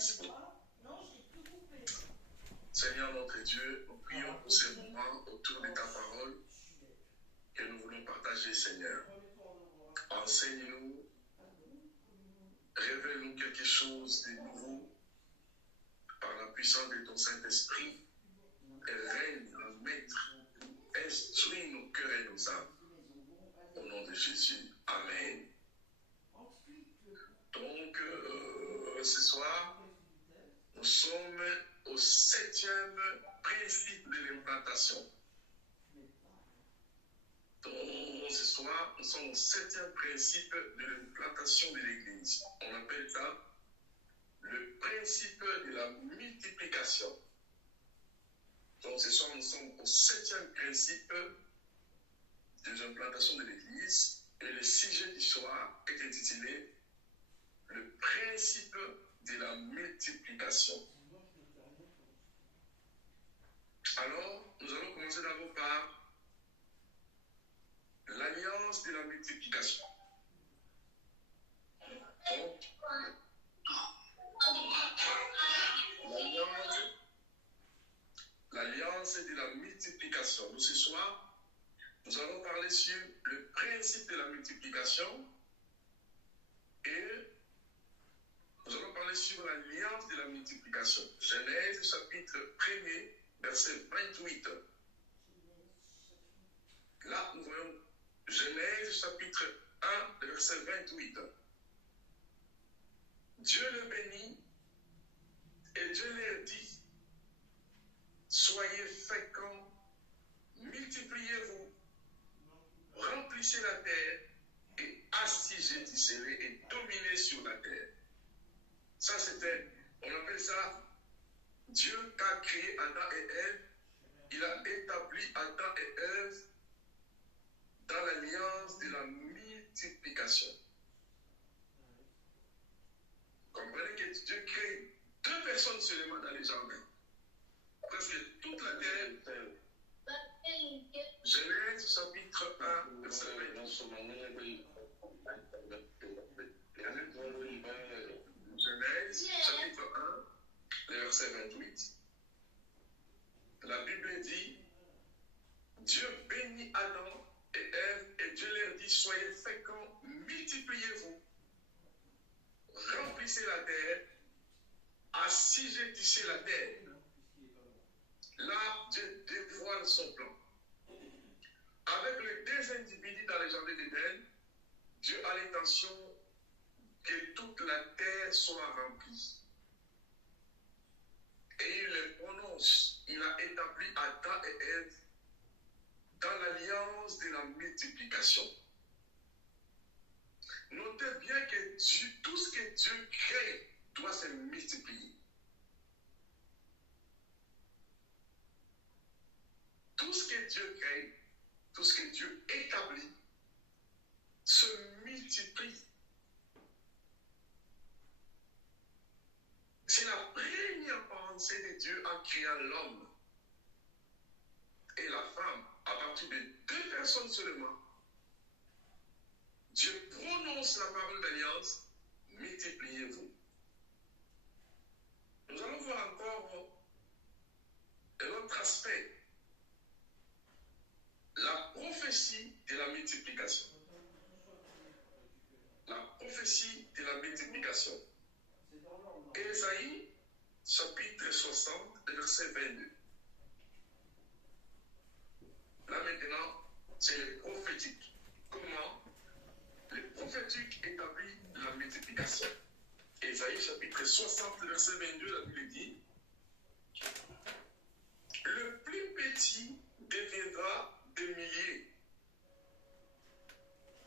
l'Église. Seigneur notre Dieu, nous prions pour ces moments autour de ta parole que nous voulons partager, Seigneur. Enseigne-nous, révèle-nous quelque chose de nouveau par la puissance de ton Saint-Esprit et règne en maître. Instruis nos cœurs et nos âmes. Au nom de Jésus. Amen. Donc, ce soir, nous sommes au 7e principe de l'implantation. Donc, ce soir, nous sommes au 7e principe de l'implantation de l'Église. On appelle ça le principe de la multiplication. Donc, ce soir, nous sommes au 7e principe de l'implantation de l'Église. Et le sujet du soir est intitulé le principe de la multiplication. Alors, nous allons commencer d'abord par l'alliance de la multiplication. Donc, l'alliance de la multiplication. Donc, ce soir, nous allons parler sur le principe de la multiplication et nous allons parler sur l'alliance de la multiplication. Genèse chapitre 1er, verset 28. Là, nous voyons Genèse chapitre 1, verset 28. Dieu le bénit et Dieu leur dit, soyez féconds, multipliez-vous, remplissez la terre et assujettissez-les et dominez sur la terre. Ça, c'était, on appelle ça, Dieu a créé Adam et Ève, il a établi Adam et Ève dans l'alliance de la multiplication. Comprenez que Dieu crée 2 personnes seulement dans les jardins. Presque toute la terre. Genèse chapitre 1, verset 28. Genèse chapitre 1, verset 28. La Bible dit, Dieu bénit Adam et Ève et Dieu leur dit, soyez féconds, multipliez-vous, remplissez la terre, assujettissez la terre. Là, Dieu dévoile son plan. Avec les 2 individus dans le jardin d'Éden, Dieu a l'intention que toute la terre soit remplie. Et il les prononce. Il a établi Adam et Ève dans l'alliance de la multiplication. Notez bien que Dieu, tout ce que Dieu crée doit se multiplier. Tout ce que Dieu crée, tout ce que Dieu établit, se multiplie. C'est la première pensée de Dieu en créant l'homme et la femme à partir de 2 personnes seulement. Dieu prononce la parole d'alliance, multipliez-vous. Nous allons voir encore un autre aspect. La prophétie de la multiplication. La prophétie de la multiplication. Ésaïe, chapitre 60, verset 22. Là maintenant, c'est le prophétique. Comment le prophétique établit la multiplication. Ésaïe, chapitre 60, verset 22, la Bible dit, le plus petit deviendra des milliers,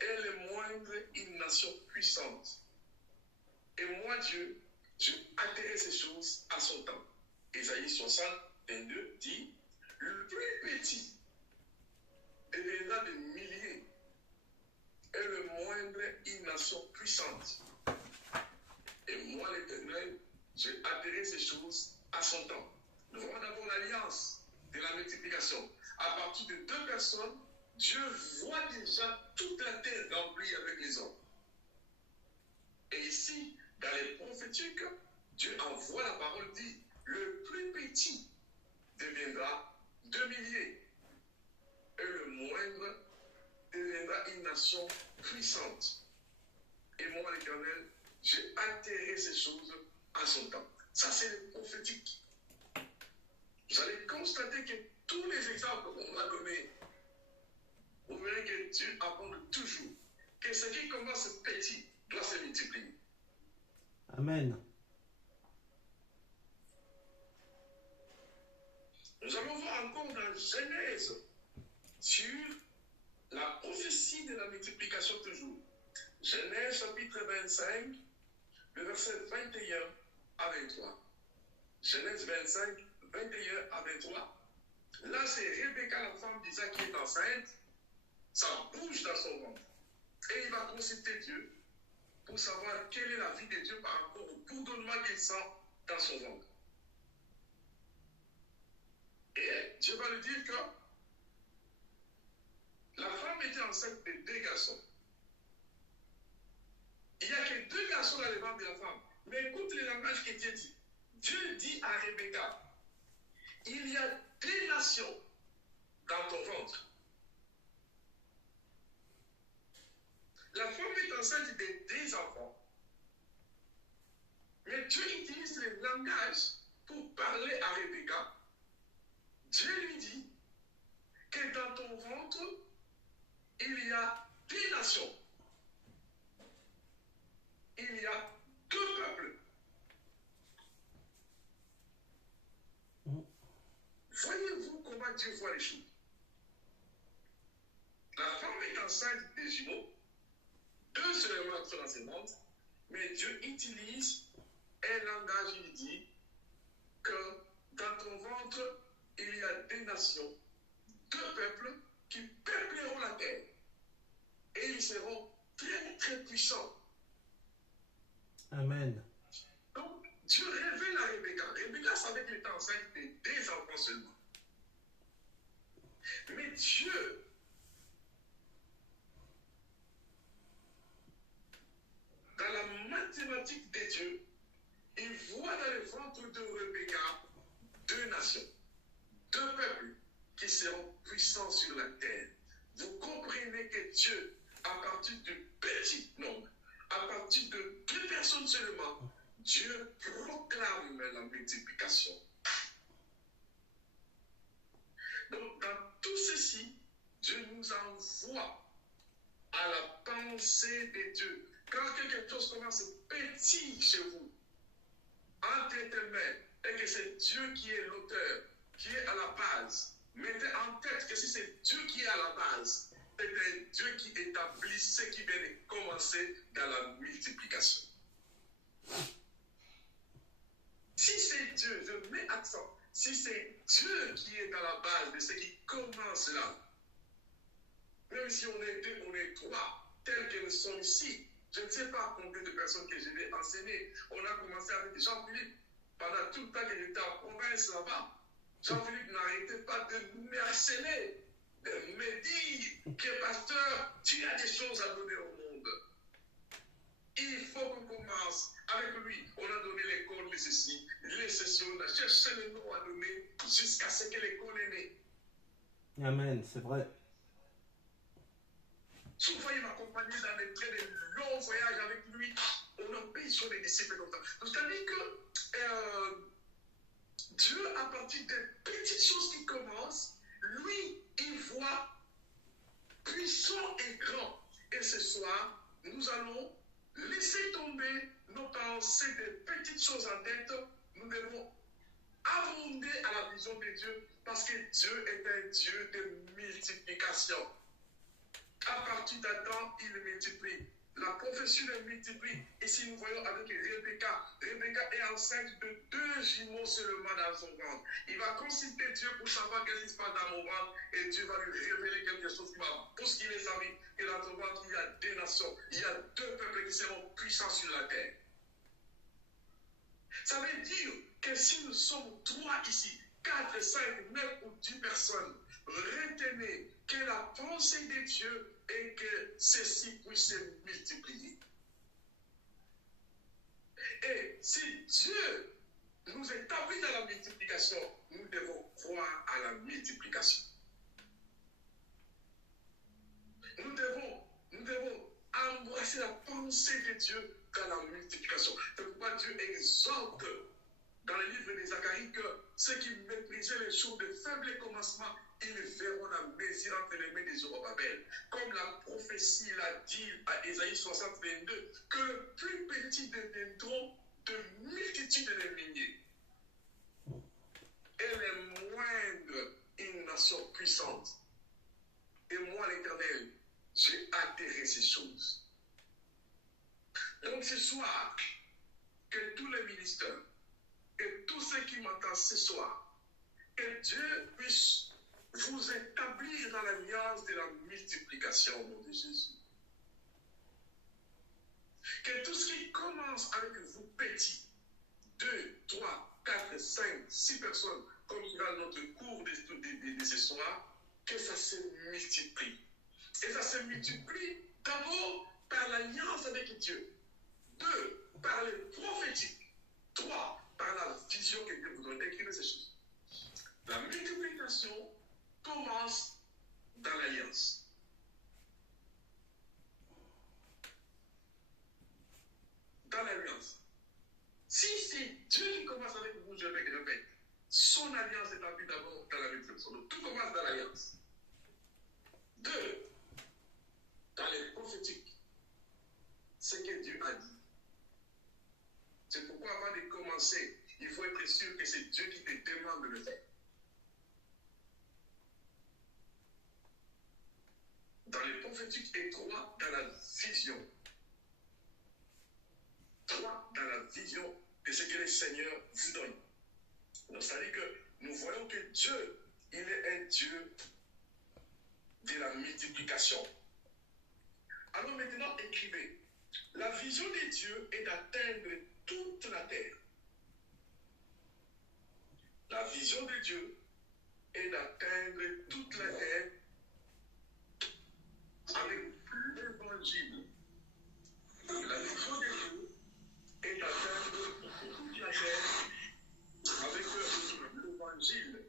et le moindre une nation puissante. Et moi, Dieu, je hâterai ces choses à son temps. Ésaïe 60, 22 dit, le plus petit deviendra des milliers, et le moindre une nation puissante. Et moi, l'Éternel, je hâterai ces choses à son temps. Nous voyons d'abord l'alliance de la multiplication. À partir de 2 personnes, Dieu voit déjà toute la terre remplie avec les hommes. Et ici, dans les prophétiques, Dieu envoie la parole, dit, le plus petit deviendra 2 milliers et le moindre deviendra une nation puissante. Et moi, l'Éternel, j'ai altéré ces choses à son temps. Ça, c'est le prophétique. Vous allez constater que tous les exemples qu'on a donnés, vous verrez que Dieu abonde toujours. Que ce qui commence petit doit se multiplier. Amen. Nous allons voir encore dans Genèse sur la prophétie de la multiplication toujours. Genèse chapitre 25, le verset 21 à 23. Genèse 25, 21 à 23. Là, c'est Rebecca, la femme d'Isaac, qui est enceinte. Ça bouge dans son ventre. Et il va consulter Dieu pour savoir quelle est la vie de Dieu par rapport au bourdonnement qu'il sent dans son ventre. Et Dieu va lui dire que la femme était enceinte de 2 garçons. Il n'y a que 2 garçons dans le ventre de la femme. Mais écoute le langage que Dieu dit. Dieu dit à Rebecca, il y a 2 nations dans ton ventre. La femme est enceinte de 2 enfants. Mais Dieu utilise le langage pour parler à Rebecca. Dieu lui dit que dans ton ventre, il y a 2 nations. Il y a 2 peuples. Voyez-vous comment Dieu voit les choses? La femme est enceinte des jumeaux. 2 seulement sont dans ses ventres. Mais Dieu utilise un langage, il dit que dans ton ventre, il y a 2 nations, 2 peuples qui peupleront la terre. Et ils seront très, très puissants. Amen. Donc, Dieu révèle à Rebecca. Rebecca savait qu'elle était enceinte de 2 enfants seulement. Mais Dieu, dans la mathématique de Dieu, il voit dans le ventre de Rebecca 2 nations, 2 peuples qui seront puissants sur la terre. Vous comprenez que Dieu, à partir de petit nombre, à partir de 2 personnes seulement, Dieu proclame la multiplication. Donc, dans tout ceci, Dieu nous envoie à la pensée de Dieu. Quand quelque chose commence petit chez vous, entre tes mains, et que c'est Dieu qui est l'auteur, qui est à la base, mettez en tête que si c'est Dieu qui est à la base, c'est Dieu qui établit ce qui vient de commencer dans la multiplication. Si c'est Dieu, je mets accent, si c'est Dieu qui est à la base de ce qui commence là, même si on est 2, on est 3, tels que nous sommes ici, je ne sais pas combien de personnes que je vais enseigner. On a commencé avec Jean-Philippe. Pendant tout le temps que j'étais en province là-bas, Jean-Philippe n'arrêtait pas de me harceler, de me dire que pasteur, tu as des choses à donner au monde. Il faut qu'on commence. Avec lui, on a donné l'école, les ceci, les sessions, on a cherché le nom à donner jusqu'à ce que l'école est née. Amen, c'est vrai. Souvent, il m'accompagnait dans des très longs voyages avec lui. On a besoin des disciples comme ça. C'est-à-dire que Dieu, à partir des petites choses qui commencent, lui, il voit puissant et grand. Et ce soir, nous allons laisser tomber nos pensées des petites choses en tête. Nous devons abonder à la vision de Dieu parce que Dieu est un Dieu de multiplication. À partir d'un temps, il multiplie. La prophétie le multiplie. Ici, nous voyons avec Rebecca. Rebecca est enceinte de 2 jumeaux seulement dans son ventre. Il va consulter Dieu pour savoir qu'est-ce qui se passe dans mon ventre. Et Dieu va lui révéler quelque chose qui va bousculer sa vie. Et dans ton ventre, il y a 2 nations. Il y a 2 peuples qui seront puissants sur la terre. Ça veut dire que si nous sommes 3 ici, 4, 5, 9 ou 10 personnes, retenez que la pensée de Dieu est que ceci puisse se multiplier. Et si Dieu nous établit dans la multiplication, nous devons croire à la multiplication. Nous devons embrasser la pensée de Dieu dans la multiplication. C'est pourquoi Dieu exhorte dans le livre de Zacharie que ceux qui méprisaient les jours de faible commencement, ils verront la mesure entre les mains des Zorobabel. Comme la prophétie l'a dit à Ésaïe 60, 22, que le plus petit deviendront de multitudes de milliers. Et les moindres, une nation puissante. Et moi, l'Éternel, j'ai atterré ces choses. Donc ce soir, que tous les ministères, que tous ceux qui m'entendent ce soir, que Dieu puisse vous établir dans l'alliance de la multiplication au nom de Jésus. Que tout ce qui commence avec vous petit, 2, 3, 4, 5, 6 personnes, comme dans notre cours de ce soir, que ça se multiplie. Et ça se multiplie d'abord par l'alliance avec Dieu. 2, par le prophétique. 3, par la vision que Dieu vous donne. Écrivez ces choses. La multiplication commence dans l'alliance. Dans l'alliance. Si c'est Dieu qui commence avec vous, je le répète, son alliance est établie d'abord dans la multiplication. Donc tout commence dans l'alliance. 2, dans les prophétiques, ce que Dieu a dit. C'est pourquoi avant de commencer, il faut être sûr que c'est Dieu qui te demande de le faire. Dans les prophétiques et 3, dans la vision. 3, dans la vision de ce que le Seigneur vous donne. Donc, c'est-à-dire que nous voyons que Dieu, il est un Dieu de la multiplication. Alors maintenant, écrivez. La vision de Dieu est d'atteindre toute la terre. La vision de Dieu est d'atteindre toute la terre avec l'évangile. La vision de Dieu est d'atteindre toute la terre avec l'évangile.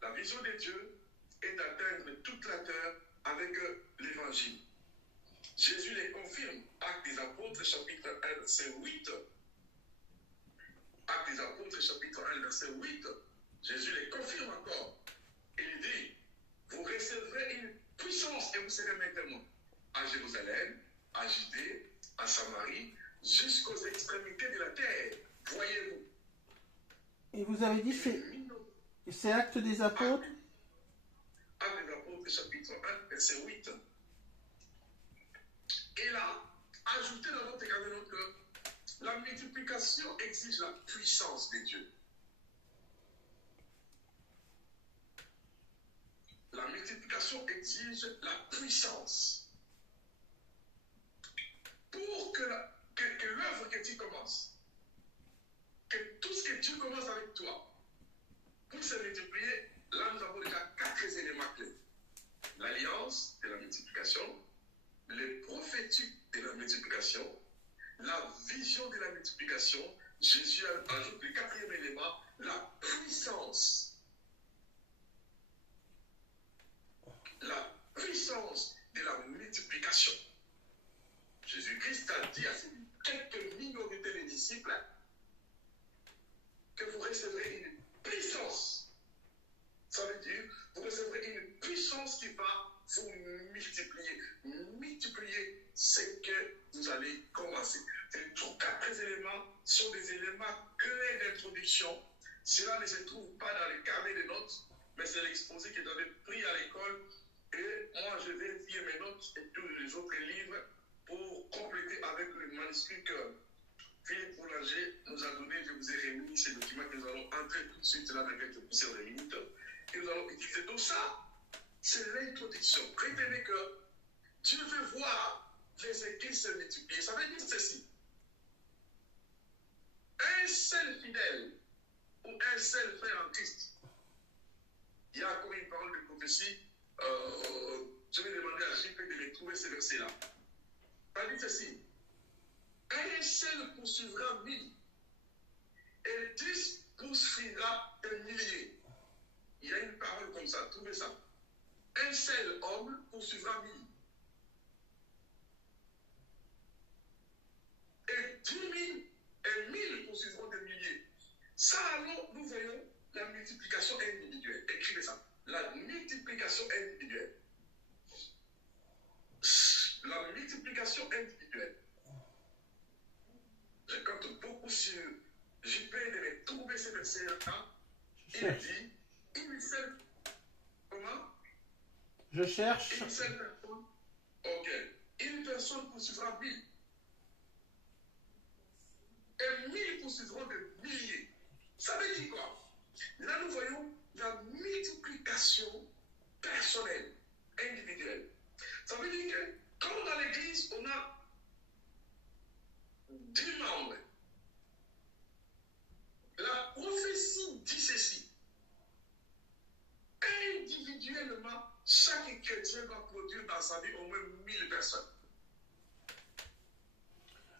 La vision de Dieu est d'atteindre toute la terre avec l'évangile. Jésus les confirme. Actes des Apôtres, chapitre 1, verset 8. Actes des Apôtres, chapitre 1, verset 8. Jésus les confirme encore. Il dit, vous recevrez une puissance et vous serez maintenant à Jérusalem, à Judée, à Samarie, jusqu'aux extrémités de la terre. Voyez-vous. Et vous avez dit, c'est Actes des Apôtres? Actes des Apôtres, chapitre 1, verset 8. Et là, ajoutez dans votre cadeau que la multiplication exige la puissance de Dieu. La multiplication exige la puissance. Pour que l'œuvre que tu commences, que tout ce que Dieu commence avec toi, pour se multiplier, là nous avons déjà 4 éléments clés. L'alliance de la multiplication, les prophétiques de la multiplication, la vision de la multiplication. Jésus ajoute le 4e élément, la puissance. La puissance de la multiplication. Jésus-Christ a dit à quelques minorités de disciples que vous recevrez une puissance. Ça veut dire, vous recevrez une puissance qui va vous multiplier. Multiplier ce que vous allez commencer. Ces 4 éléments sont des éléments clés d'introduction. Cela ne se trouve pas dans les carnets de notes, mais c'est l'exposé que j'avais pris à l'école. Et moi, je vais vérifier mes notes et tous les autres livres pour compléter avec le manuscrit que Philippe Boulanger nous a donné. Je vous ai remis ces documents que nous allons entrer tout de suite là dans quelques poussières de minutes. Et nous allons utiliser tout ça. C'est l'introduction. Retenez que Dieu veut voir les églises se multiplier. Ça veut dire ceci. Un seul fidèle ou un seul frère en Christ. Il y a encore une parole de prophétie. Je vais demander à JP de les trouver ces versets-là. Ça dit ceci. Un seul poursuivra 1000 et 10 poursuivra des milliers. Il y a une parole comme ça, trouvez ça. Un seul homme poursuivra 1000. Et 10 000 et 1000 poursuivront des milliers. Ça, alors, nous voyons la multiplication individuelle. Écrivez ça. La multiplication individuelle. La multiplication individuelle. Je compte beaucoup sur JP de trouver ces versets-là. Il dit, une seule. Comment? Je cherche. Une seule personne. Ok. Une personne poursuivra 1000. Et 1000 poursuivront des milliers. Ça veut dire quoi? Là, nous voyons la multiplication personnelle, individuelle. Ça veut dire que quand dans l'église, on a 10 membres, la prophétie dit ceci. Individuellement, chaque chrétien va produire dans sa vie au moins 1000 personnes.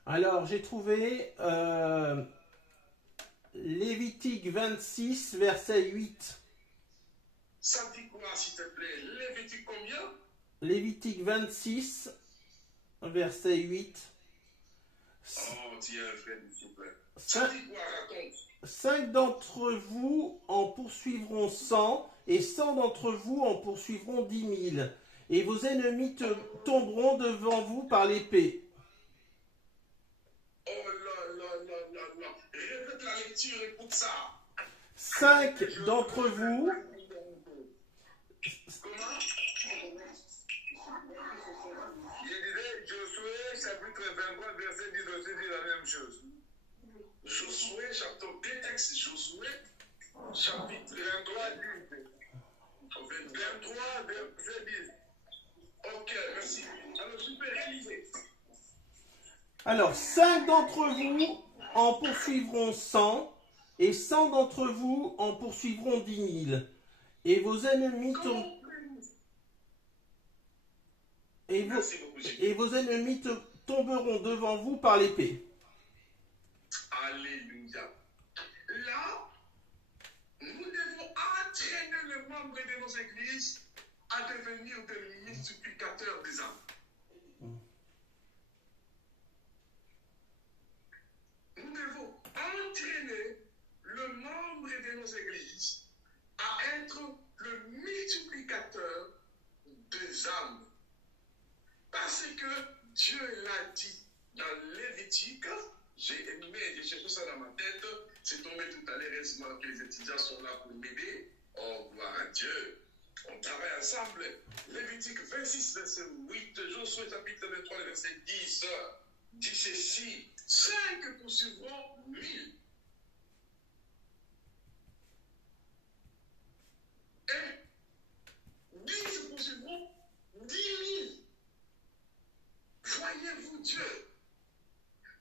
Alors, j'ai trouvé Lévitique 26, verset 8. Ça dit quoi, s'il te plaît? Lévitique combien? Lévitique 26, verset 8. Oh, tiens, frère, s'il te plaît. Ça dit quoi, raconte? 5 d'entre vous en poursuivront 100, et 100 d'entre vous en poursuivront 10 000. Et vos ennemis tomberont devant vous par l'épée. Oh là là là là là. Répète la lecture, écoute ça. 5 d'entre vous. Comment? Il disait Josué chapitre 23, verset 10 aussi dit la même chose. Josué, chapitre 2, texte Josué, chapitre 23, 10. 23, verset 10. Ok, merci. Alors, je peux réaliser. Alors, 5 d'entre vous en poursuivront 100, et 100 d'entre vous en poursuivront 10 000. Et vos ennemis tomberont devant vous par l'épée. Alléluia. Là, nous devons entraîner les membres de nos églises à devenir des multiplicateurs des âmes. Nous devons entraîner le membre de nos églises à être le multiplicateur des âmes. Parce que Dieu l'a dit dans Lévitique, j'ai aimé, j'ai cherché ça dans ma tête, c'est tombé tout à l'heure, heureusement que les étudiants sont là pour m'aider. Oh, gloire à Dieu. On travaille ensemble. Lévitique 26, verset 8, Josué chapitre 23, verset 10, dit ceci, 5 poursuivront 1000. Et 10 poursuivront 10 000. Voyez-vous Dieu.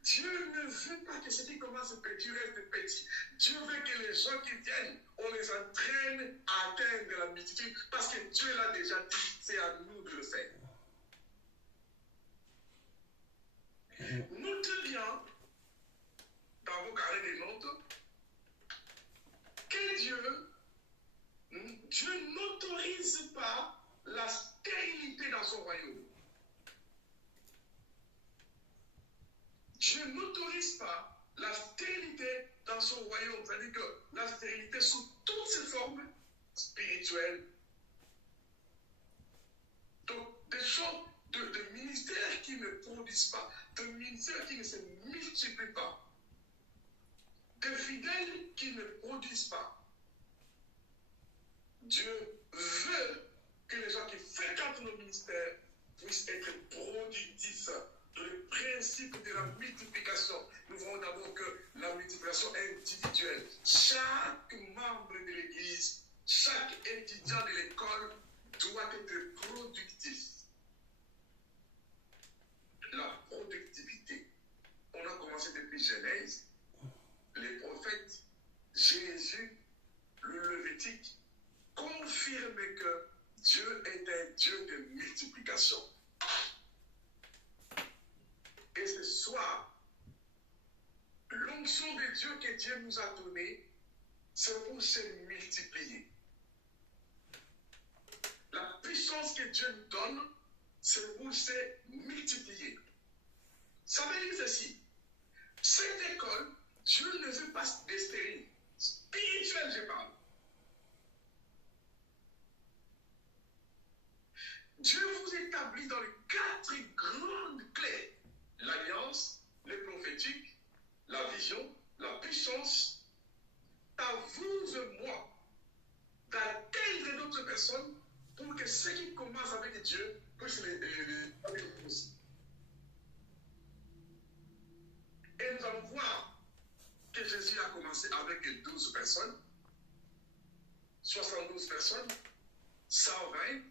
Dieu ne veut pas que ce qui commence petit reste petit. Dieu veut que les gens qui viennent, on les entraîne à atteindre la multitude parce que Dieu l'a déjà dit, c'est à nous de le faire. Notez bien, dans vos carrés des notes, que Dieu n'autorise pas la stérilité dans son royaume. Dieu n'autorise pas la stérilité dans son royaume. C'est-à-dire que la stérilité sous toutes ses formes spirituelles. Donc, des choses, de ministères qui ne produisent pas, de ministères qui ne se multiplient pas, de fidèles qui ne produisent pas. Dieu veut que les gens qui fréquentent nos ministères puissent être productifs. Le principe de la multiplication. Nous voyons d'abord que la multiplication individuelle. Chaque membre de l'Église, chaque étudiant de l'école doit être productif. La productivité. On a commencé depuis Genèse, les prophètes, Jésus, le Lévitique, confirment que Dieu est un Dieu de multiplication. voir, l'onction de Dieu que Dieu nous a donnée, c'est pour se multiplier. La puissance que Dieu nous donne, c'est pour se multiplier. Ça veut dire ceci. Cette école, Dieu ne veut pas des stériles. Spirituel, je parle. Dieu vous établit dans les 4 grandes clés. L'alliance, le prophétique, la vision, la puissance. À vous et moi d'atteindre d'autres personnes pour que ceux qui commencent avec Dieu puissent les aussi. Et nous allons voir que Jésus a commencé avec 12 personnes, 72 personnes, 120,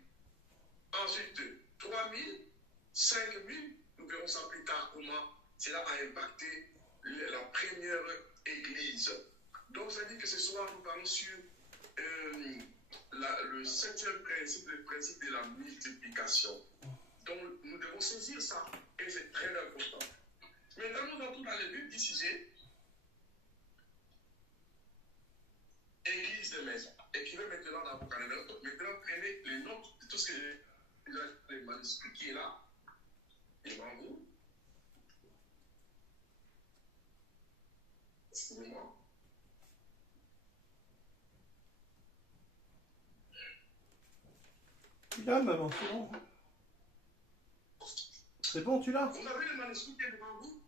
ensuite 3000, 5000. Nous verrons ça plus tard comment cela a impacté la première église. Donc, ça dit que ce soir, nous parlons sur le 7e principe, le principe de la multiplication. Donc, nous devons saisir ça, et c'est très important. Maintenant, nous entrons dans le vif du sujet. Église de maison. Écrivez maintenant dans vos calendriers. Maintenant, prenez les notes de tout ce que les manuscrits qui est là. Devant vous. Excusez-moi. Tu l'as, maman, c'est bon. C'est bon, tu l'as. Vous avez le manuscrit qui est devant vous.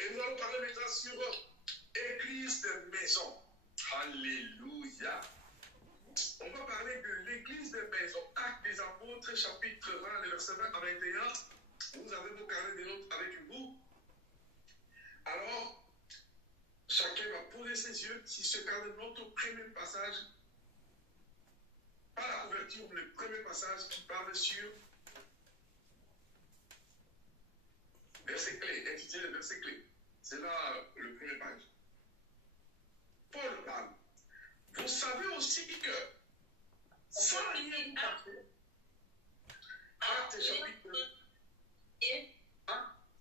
Et nous allons parler maintenant sur église de maison. Alléluia. On va parler de l'église de maison. Actes des apôtres, chapitre 20, verset 20 à 21. Vous avez vos carnets de notes avec vous. Alors, chacun va poser ses yeux sur ce carnet de notes au premier passage. Pas la couverture, mais le premier passage qui parle sur verset clé, intitulé verset clé. C'est là le premier page. Paul parle. Vous savez aussi que sans rien vous cacher,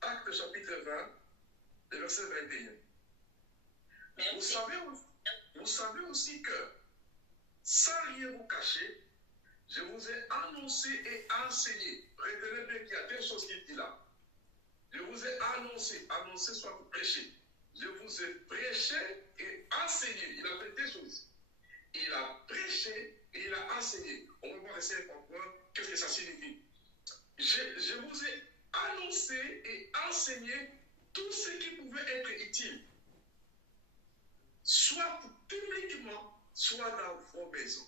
Acte chapitre 20, le verset 21. Vous savez aussi que sans rien vous cacher, je vous ai annoncé et enseigné. Retenez bien qu'il y a deux choses qu'il dit là. Je vous ai annoncé soit vous prêcher. Je vous ai prêché et enseigné. Il a fait deux choses. Il a prêché et il a enseigné. On va voir ici un point. Qu'est-ce que ça signifie? Je vous ai annoncé et enseigné tout ce qui pouvait être utile. Soit publiquement, soit dans vos maisons.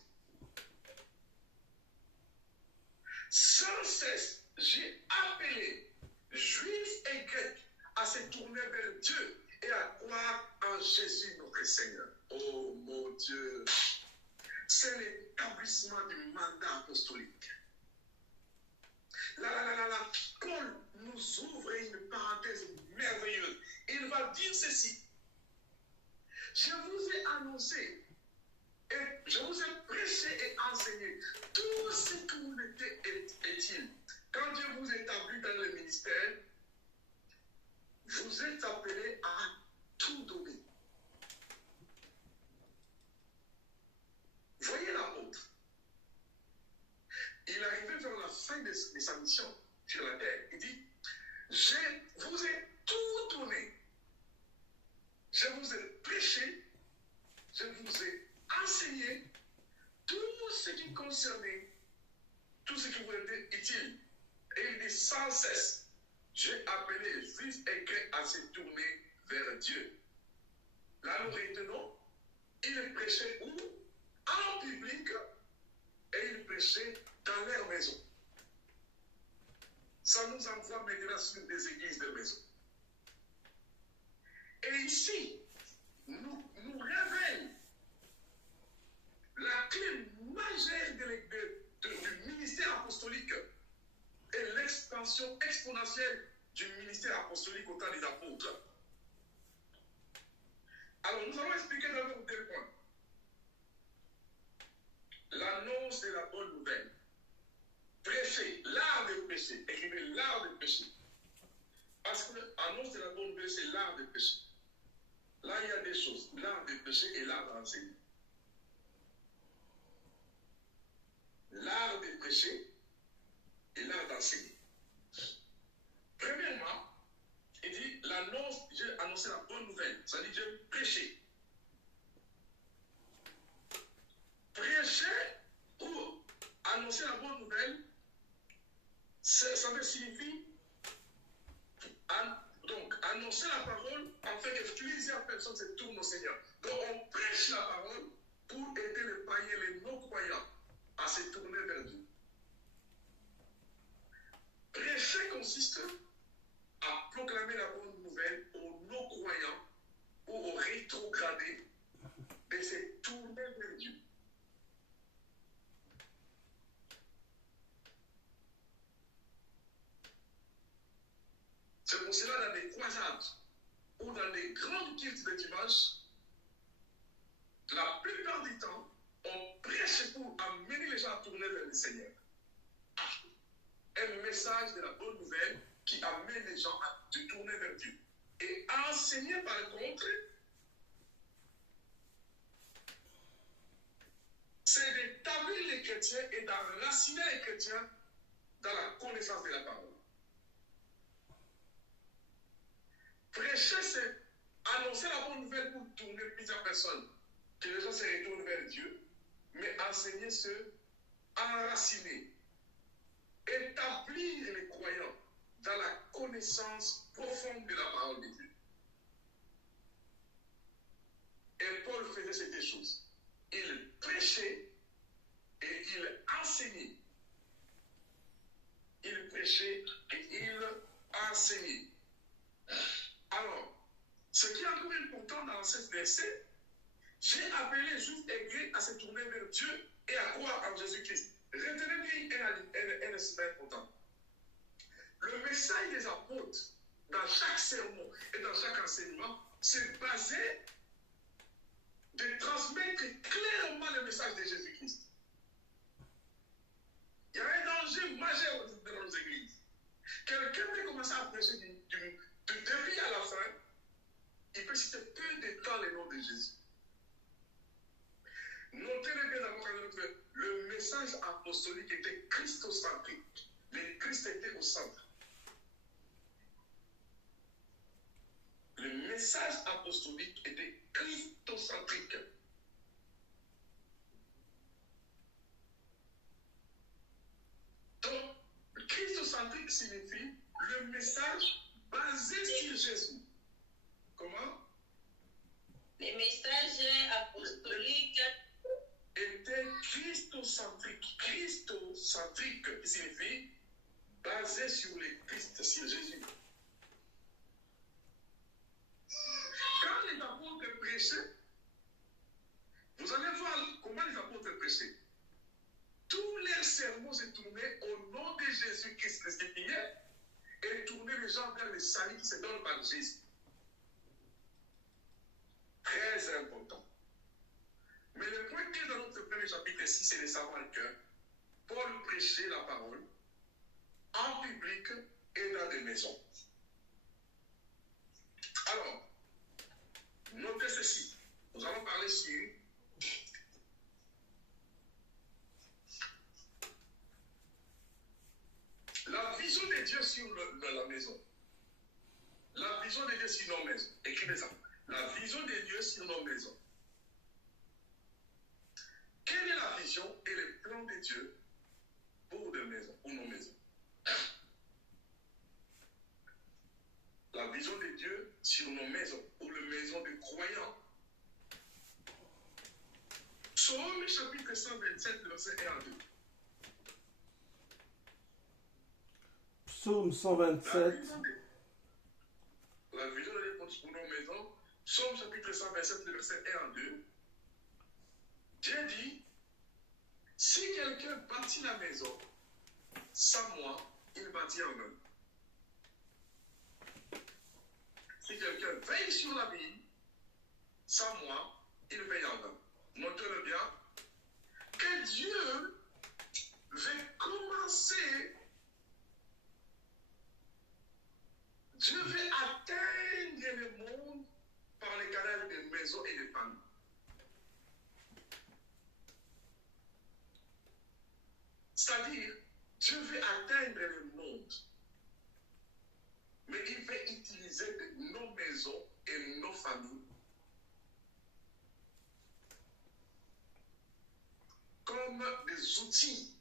Sans cesse, j'ai appelé juifs et grecs à se tourner vers Dieu et à croire en Jésus notre Seigneur. Oh mon Dieu, c'est l'établissement du mandat apostolique. Là, Paul nous ouvre une parenthèse merveilleuse. Il va dire ceci. Je vous ai annoncé et je vous ai prêché et enseigné tout ce que vous était utile. Quand Dieu vous établit dans le ministère, vous êtes appelés à tout donner. Voyez l'apôtre. Il arrivait vers la fin de sa mission sur la terre. Il dit, je vous ai tout donné. Je vous ai prêché, je vous ai enseigné tout ce qui concernait, tout ce qui vous était utile. Et il dit sans cesse, j'ai appelé les juifs et grecs à se tourner vers Dieu. Là, nous retenons, il prêchait où? En public, et il prêchait dans leur maison. Ça nous envoie maintenant sur des églises de maison. Et ici, nous révèle la clé majeure du ministère apostolique et l'expansion exponentielle du ministère apostolique au temps des apôtres. Alors, nous allons expliquer d'abord deux points. L'annonce de la bonne nouvelle. Prêcher, l'art de prêcher. Écrivez l'art de prêcher. Parce que l'annonce de la bonne nouvelle, c'est l'art de péché. Là, il y a des choses. L'art de péché et l'art d'enseigner. L'art de péché et l'art d'enseigner. Premièrement, il dit, j'ai annoncé la bonne nouvelle. Ça dit, j'ai prêché. Prêcher ou annoncer la bonne nouvelle, ça veut signifier donc annoncer la parole afin que plusieurs personnes se tournent au Seigneur. Donc on prêche la parole pour aider les païens, les non-croyants à se tourner vers Dieu. Prêcher consiste à proclamer la bonne nouvelle aux non-croyants ou aux rétrogradés de se tourner vers Dieu. C'est pour cela, dans des croisades ou dans des grandes cultes de dimanche, la plupart du temps, on prêche pour amener les gens à tourner vers le Seigneur. Un message de la bonne nouvelle qui amène les gens à se tourner vers Dieu. Et enseigner, par contre, c'est d'établir les chrétiens et d'enraciner les chrétiens dans la connaissance de la parole. Prêcher, c'est annoncer la bonne nouvelle pour tourner plusieurs personnes, que les gens se retournent vers Dieu, mais enseigner, c'est enraciner, établir les croyants dans la connaissance profonde de la parole de Dieu. Et Paul faisait ces deux choses. Il prêchait et il enseignait. Il prêchait et il enseignait. Alors, ce qui est encore important dans ce verset, j'ai appelé les juifs et grecs à se tourner vers Dieu et à croire en Jésus-Christ. Retenez bien un aspect important. Le message des apôtres, dans chaque sermon et dans chaque enseignement, c'est basé de transmettre clairement le message de Jésus-Christ. Il y a un danger majeur dans nos églises. Quelqu'un peut commencer à prêcher du début à la fin, il peut citer peu de temps le nom de Jésus. Notez-le bien d'abord que le message apostolique était christocentrique. Le Christ était au centre. Le message apostolique était christocentrique. Donc, christocentrique signifie le message basé sur Jésus. Comment? Les messages apostoliques étaient christocentriques. Christocentrique signifie basé sur le Christ, sur Jésus. Quand les apôtres prêchaient, vous allez voir comment les apôtres prêchaient. Tous leurs sermons se tournaient au nom de Jésus-Christ crucifié et tournaient les gens vers le salut qui se donne par Jésus. Très important. Mais le point qui est dans notre premier chapitre ici, c'est de savoir que Paul prêchait la parole en public et dans des maisons. Alors, notez ceci. Nous allons parler sur la vision de Dieu sur la maison. La vision de Dieu sur nos maisons. Écrivez ça. La vision de Dieu sur nos maisons. Quelle est la vision et le plan de Dieu pour des maisons, pour nos maisons? La vision de Dieu sur nos maisons, pour les maisons de croyants. Psaume chapitre 127, verset 1 à 2. Psaume 127. La vision de Dieu pour nos maisons. Psaume chapitre 127, verset 1 à 2. Dieu dit, si quelqu'un bâtit la maison, sans moi, il bâtit en vain. Si quelqu'un veille sur la vie, sans moi, il veille en vain. Notez-le bien, que Dieu veut commencer, Dieu maisons et de familles. C'est-à-dire, Dieu veut atteindre le monde, mais il veut utiliser nos maisons et nos familles comme des outils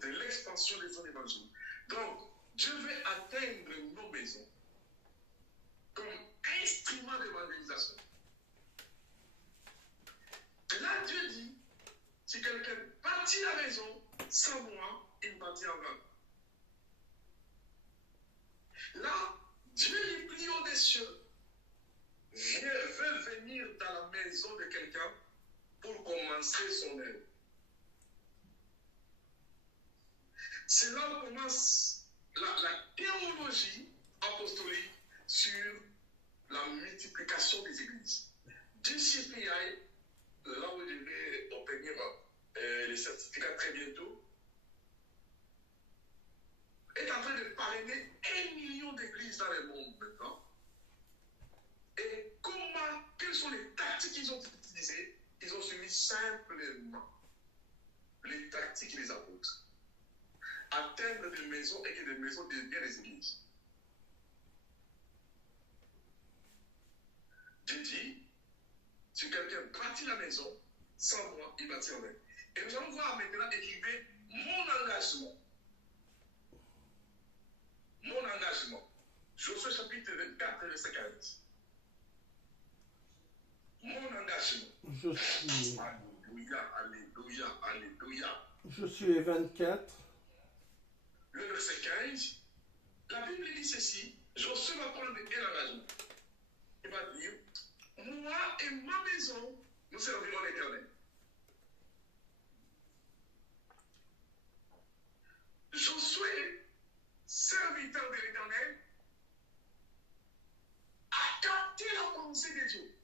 de l'expansion de son évangile. Donc, Dieu veut atteindre nos maisons comme instrument d'évangélisation. Et là, Dieu dit, si quelqu'un bâtit la maison, sans moi, il bâtit en vain. Là, Dieu est plus haut des cieux, veut venir dans la maison de quelqu'un pour commencer son œuvre. C'est là où commence la théologie apostolique sur la multiplication des églises. DCPI, là où je vais obtenir les certificats très bientôt, est en train de parrainer 1 million d'églises dans le monde maintenant. Et quelles sont les tactiques qu'ils ont utilisées? Ils ont suivi simplement les tactiques des apôtres. Atteindre des maisons et que des maisons deviennent des églises. Dieu dit, si quelqu'un bâtit la maison, sans moi, il bâtit en elle. Et nous allons voir maintenant écrire mon engagement. Mon engagement. Josué chapitre 24, verset 15. Mon engagement. Josué. Alléluia, alléluia, alléluia. Josué 24. Le verset 15. La Bible dit ceci. Josué va prendre un engagement. Il va dire, moi et ma maison, nous servirons l'Éternel. Josué, serviteur de l'Éternel, a capté la pensée de Dieu.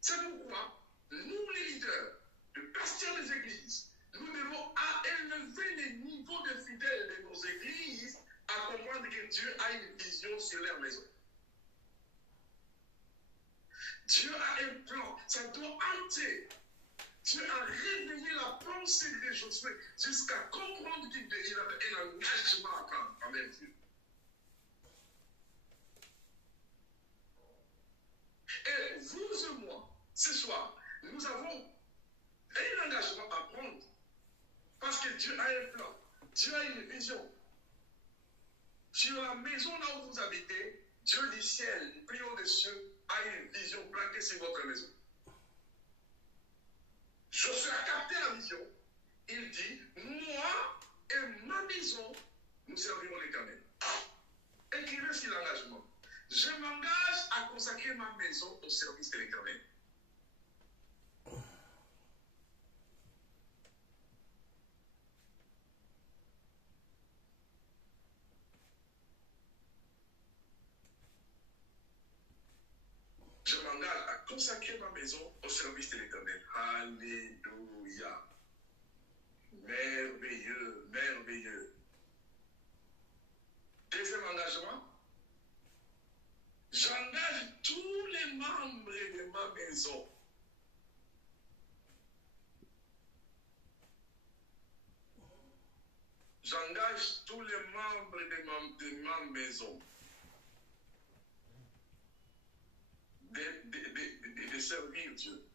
C'est pourquoi nous, les leaders, les pasteurs des églises, nous devons élever les niveaux de fidèles de nos églises à comprendre que Dieu a une vision sur leur maison. Dieu a un plan, ça doit hanter. Dieu a réveillé la pensée de Josué jusqu'à comprendre qu'il avait un engagement à prendre envers Dieu. Et vous et moi, ce soir, nous avons un engagement à prendre parce que Dieu a un plan, Dieu a une vision. Sur la maison là où vous habitez, Dieu du ciel, du plus haut des cieux, a une vision planquée sur votre maison. Josué a capté la vision. Il dit, moi et ma maison, nous servirons l'Éternel. Écrivez sur l'engagement. Je m'engage à consacrer ma maison au service de l'Éternel. Je m'engage à consacrer ma maison au service de l'Éternel. Alléluia. Merveilleux, merveilleux. Deuxième engagement. J'engage tous les membres de ma maison. J'engage tous les membres de ma maison. De servir Dieu.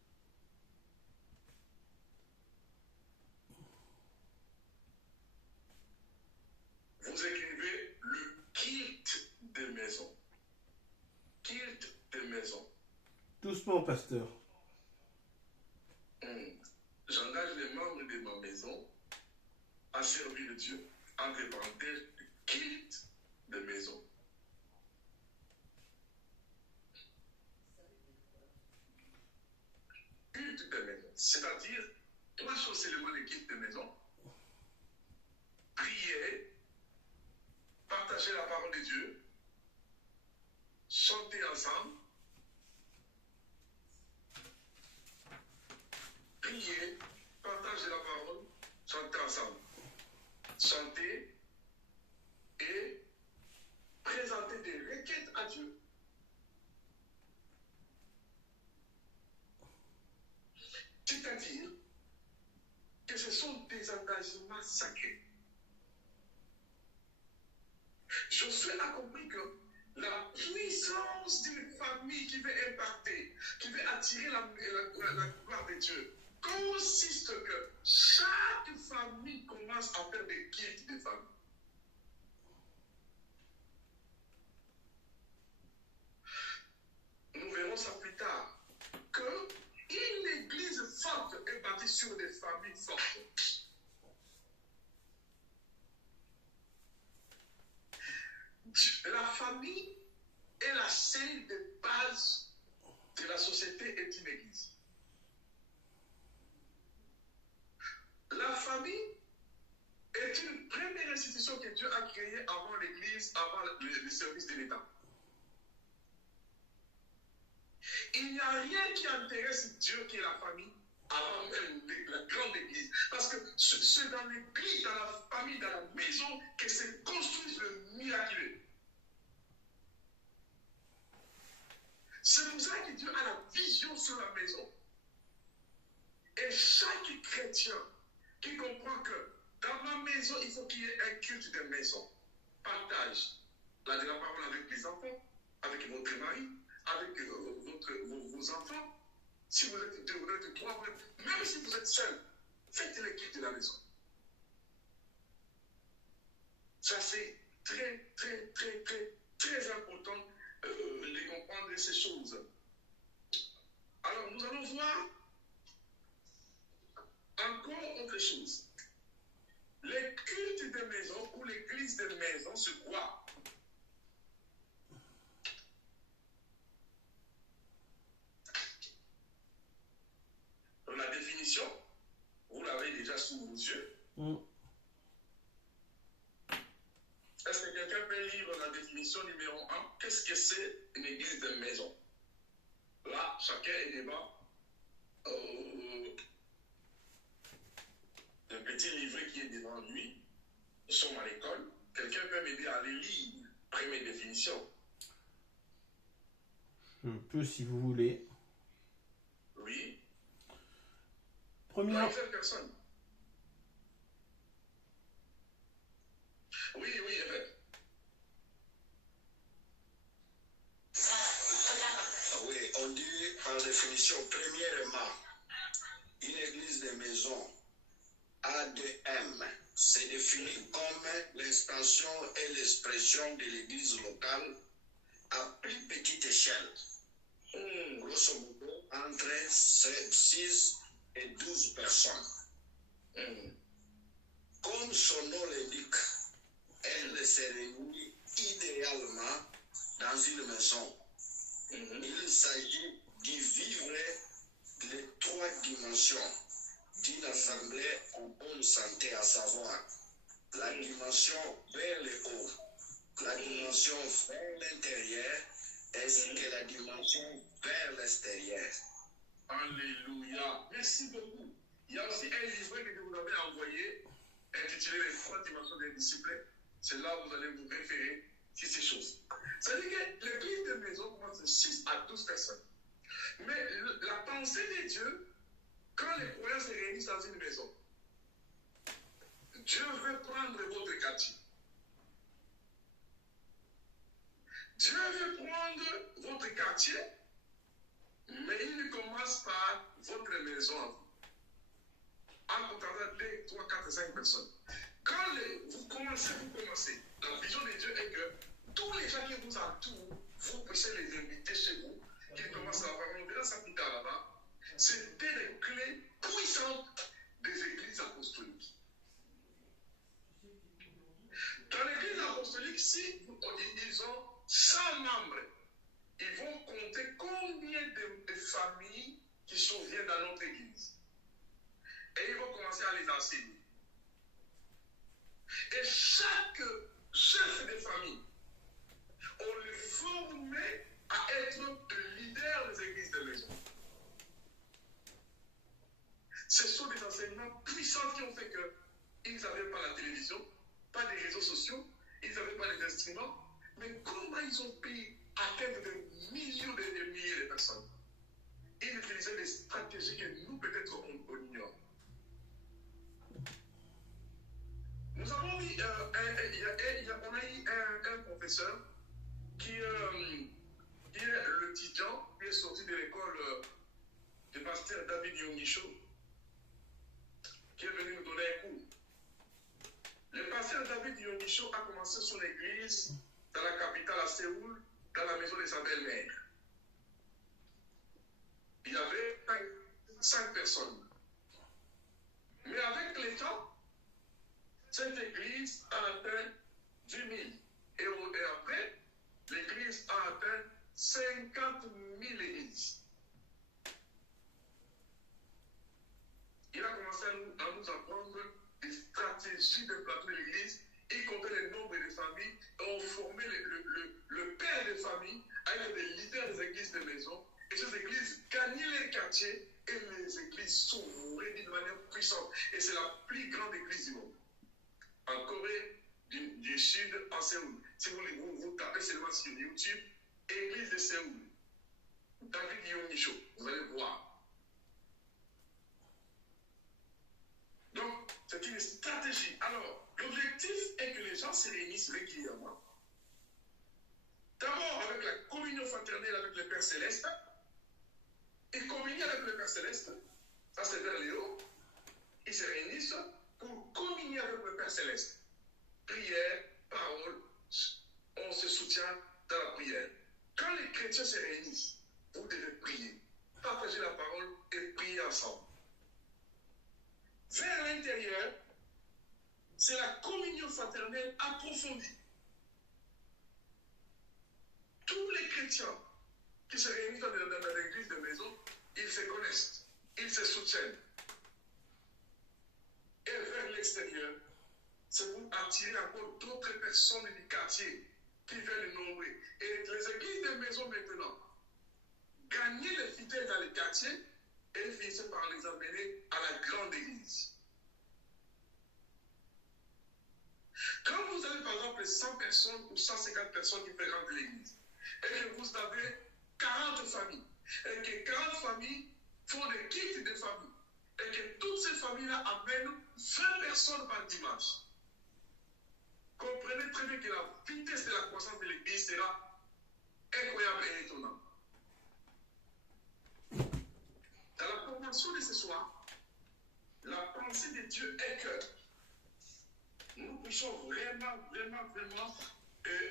Vous écrivez le culte de maison. Culte de maison. Doucement, pasteur. J'engage les membres de ma maison à servir Dieu. Entre parenthèses, le culte de maison. Culte de maison. C'est-à-dire, 3 choses seulement le culte de maison. Prier, partager la parole de Dieu, chanter ensemble, prier, partager la parole, chanter ensemble. Chanter et présenter des requêtes à Dieu. sacrée. Josué a compris que la puissance d'une famille qui veut impacter, qui veut attirer la gloire de Dieu, consiste que chaque famille commence à faire des guides de famille. Nous verrons ça plus tard. Que une église forte est bâtie sur des familles fortes. La famille est la cellule de base de la société et d'une église. La famille est une première institution que Dieu a créée avant l'église, avant le service de l'État. Il n'y a rien qui intéresse Dieu qui est la famille avant même la grande église. Parce que c'est dans l'église, dans la famille, dans la maison que se construit le miraculeux. C'est pour ça que Dieu a la vision sur la maison. Et chaque chrétien qui comprend que dans ma maison, il faut qu'il y ait un culte de maison. Partage la parole avec les enfants, avec votre mari, avec vos enfants. Si vous êtes deux, vous êtes trois, même si vous êtes seul, faites le culte de la maison. Ça, c'est très, très, très, très, très important de comprendre ces choses. Alors, nous allons voir encore autre chose. Les cultes de maison ou l'église de maison, c'est quoi? La définition, vous l'avez déjà sous vos yeux. Est-ce que quelqu'un peut lire la définition numéro 1? Qu'est-ce que c'est une église de maison? Là, chacun est devant un petit livret qui est devant lui. Nous sommes à l'école. Quelqu'un peut m'aider à aller lire première définition? Je peux si vous voulez. Oui. Première. Personne. Oui, Évêque. Oui, on dit en définition, premièrement, une église de maison ADM se définit comme l'extension et l'expression de l'église locale à plus petite échelle. Grosso modo, entre 6 et 12 personnes. Comme son nom l'indique, elle se réunit idéalement dans une maison. Il s'agit d'y vivre les trois dimensions d'une assemblée en bonne santé, à savoir la dimension vers le haut, la dimension vers l'intérieur, ainsi que la dimension vers l'extérieur. Alléluia. Merci beaucoup. Il y a aussi un livret que vous avez envoyé, intitulé Les trois dimensions des disciples. C'est là où vous allez vous référer sur ces choses. Ça veut dire que l'église de maison commence de 6 à 12 personnes. Mais la pensée de Dieu, quand les croyants se réunissent dans une maison, Dieu veut prendre votre quartier. Dieu veut prendre votre quartier, mais il commence par votre maison. En comptant 2, 3, 4, 5 personnes. Quand vous commencez, la vision de Dieu est que tous les gens qui vous entourent, vous puissiez les inviter chez vous, qu'ils commencent à avoir, on verra ça plus tard là-bas. C'était les clés puissantes des églises apostoliques. Dans l'église apostolique, si ils ont 100 membres, ils vont compter combien de familles qui surviennent dans notre église. Et ils vont commencer à les enseigner. Et chaque chef de famille, on les formait à être le leader des églises de maison. Ce sont des enseignements puissants qui ont fait qu'ils n'avaient pas la télévision, pas des réseaux sociaux, ils n'avaient pas les instruments, mais comment ils ont pu atteindre des millions et des milliers de personnes? Ils utilisaient des stratégies que nous, peut-être, on ignore. Nous avons eu, on a eu un professeur qui est le Tidjan, qui est sorti de l'école de pasteur David Yongisho, qui est venu nous donner un cours. Le pasteur David Yongisho a commencé son église dans la capitale à Séoul, dans la maison de sa belle-mère. Il y avait 5 personnes. Mais avec le temps, cette église a atteint 10 000. Et après, l'église a atteint 50 000 églises. Il a commencé à nous apprendre des stratégies de plateau de l'église, y compris le nombre de familles, et on formait le père de famille avec des leaders des églises de maison. Et ces églises gagnaient les quartiers et les églises s'ouvraient d'une manière puissante. Et c'est la plus grande église du monde. En Corée du Sud, en Séoul. Si vous tapez seulement sur YouTube, Église de Séoul, David Yongisho, vous allez voir. Donc, c'est une stratégie. Alors, l'objectif est que les gens se réunissent régulièrement. D'abord avec la communion fraternelle avec le Père Céleste. Ils communient avec le Père Céleste. Ça, c'est vers Léo. Ils se réunissent pour communier avec le Père Céleste. Prière, parole, on se soutient dans la prière. Quand les chrétiens se réunissent, vous devez prier, partager la parole et prier ensemble. Vers l'intérieur, c'est la communion fraternelle approfondie. Tous les chrétiens qui se réunissent dans l'église de maison, ils se connaissent, ils se soutiennent. Et vers l'extérieur, c'est pour attirer encore d'autres personnes du quartier qui viennent nommer. Et les églises de maison maintenant, gagner les fidèles dans les quartiers et finissent par les amener à la grande église. Quand vous avez par exemple 100 personnes ou 150 personnes qui fréquentent l'église, et que vous avez 40 familles, et que 40 familles font des kits de famille, et que toutes ces familles-là amènent 20 personnes par dimanche, comprenez très bien que la vitesse de la croissance de l'église sera incroyable et étonnante. Dans la convention de ce soir, la pensée de Dieu est que nous puissions vraiment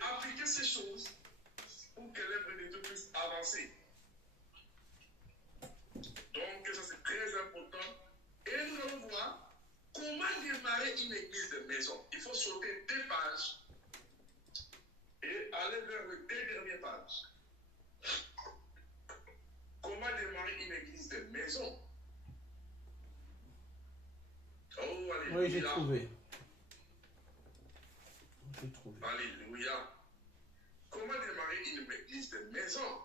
appliquer ces choses pour que l'œuvre de Dieu puisse avancer. Donc, ça c'est très important. Et nous allons voir comment démarrer une église de maison. Il faut sauter 2 pages et aller vers les 2 dernières pages. Comment démarrer une église de maison? Oh, alléluia. Oui, j'ai trouvé. Alléluia. Comment démarrer une église de maison?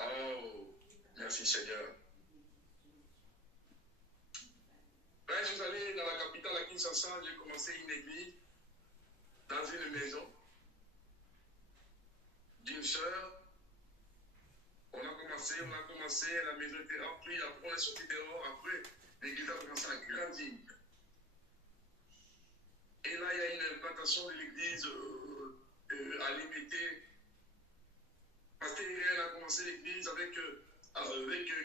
Oh, merci Seigneur. Quand je suis allé dans la capitale à Kinshasa, j'ai commencé une église dans une maison d'une sœur. On a commencé, la maison était remplie, après on est sorti dehors, après l'église a commencé à grandir. Et là, il y a une implantation de l'église à l'IMT. Pasteur Irène a commencé l'église avec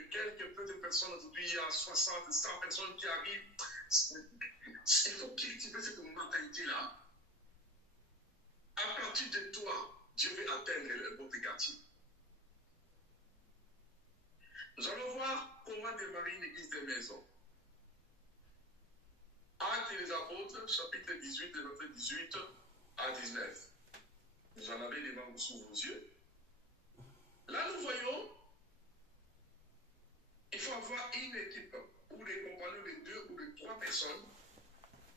quelques peu de personnes. Aujourd'hui, il y a 60, 100 personnes qui arrivent. Il faut cultiver cette mentalité-là. À partir de toi, Dieu veut atteindre votre quartier. Nous allons voir comment démarrer une église de maison. Actes des Apôtres, chapitre 18, de verset 18 à 19. Vous en avez devant vous sous vos yeux. Là, nous voyons, il faut avoir une équipe ou des compagnons de 2 ou de 3 personnes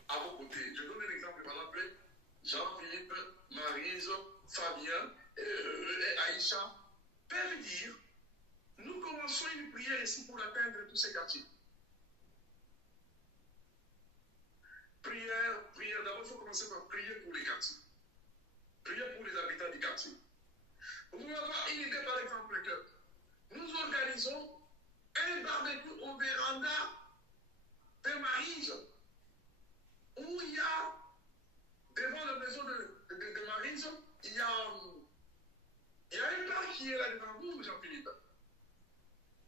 à vos côtés. Je donne un exemple, par exemple, Jean-Philippe, Maryse, Fabien et Aïcha peuvent dire, nous commençons une prière ici pour atteindre tous ces quartiers. Prière, d'abord il faut commencer par prier pour les quartiers. Prier pour les habitants du quartier. Vous pouvez avoir une idée par exemple que nous organisons un barbecue au véranda de Maryse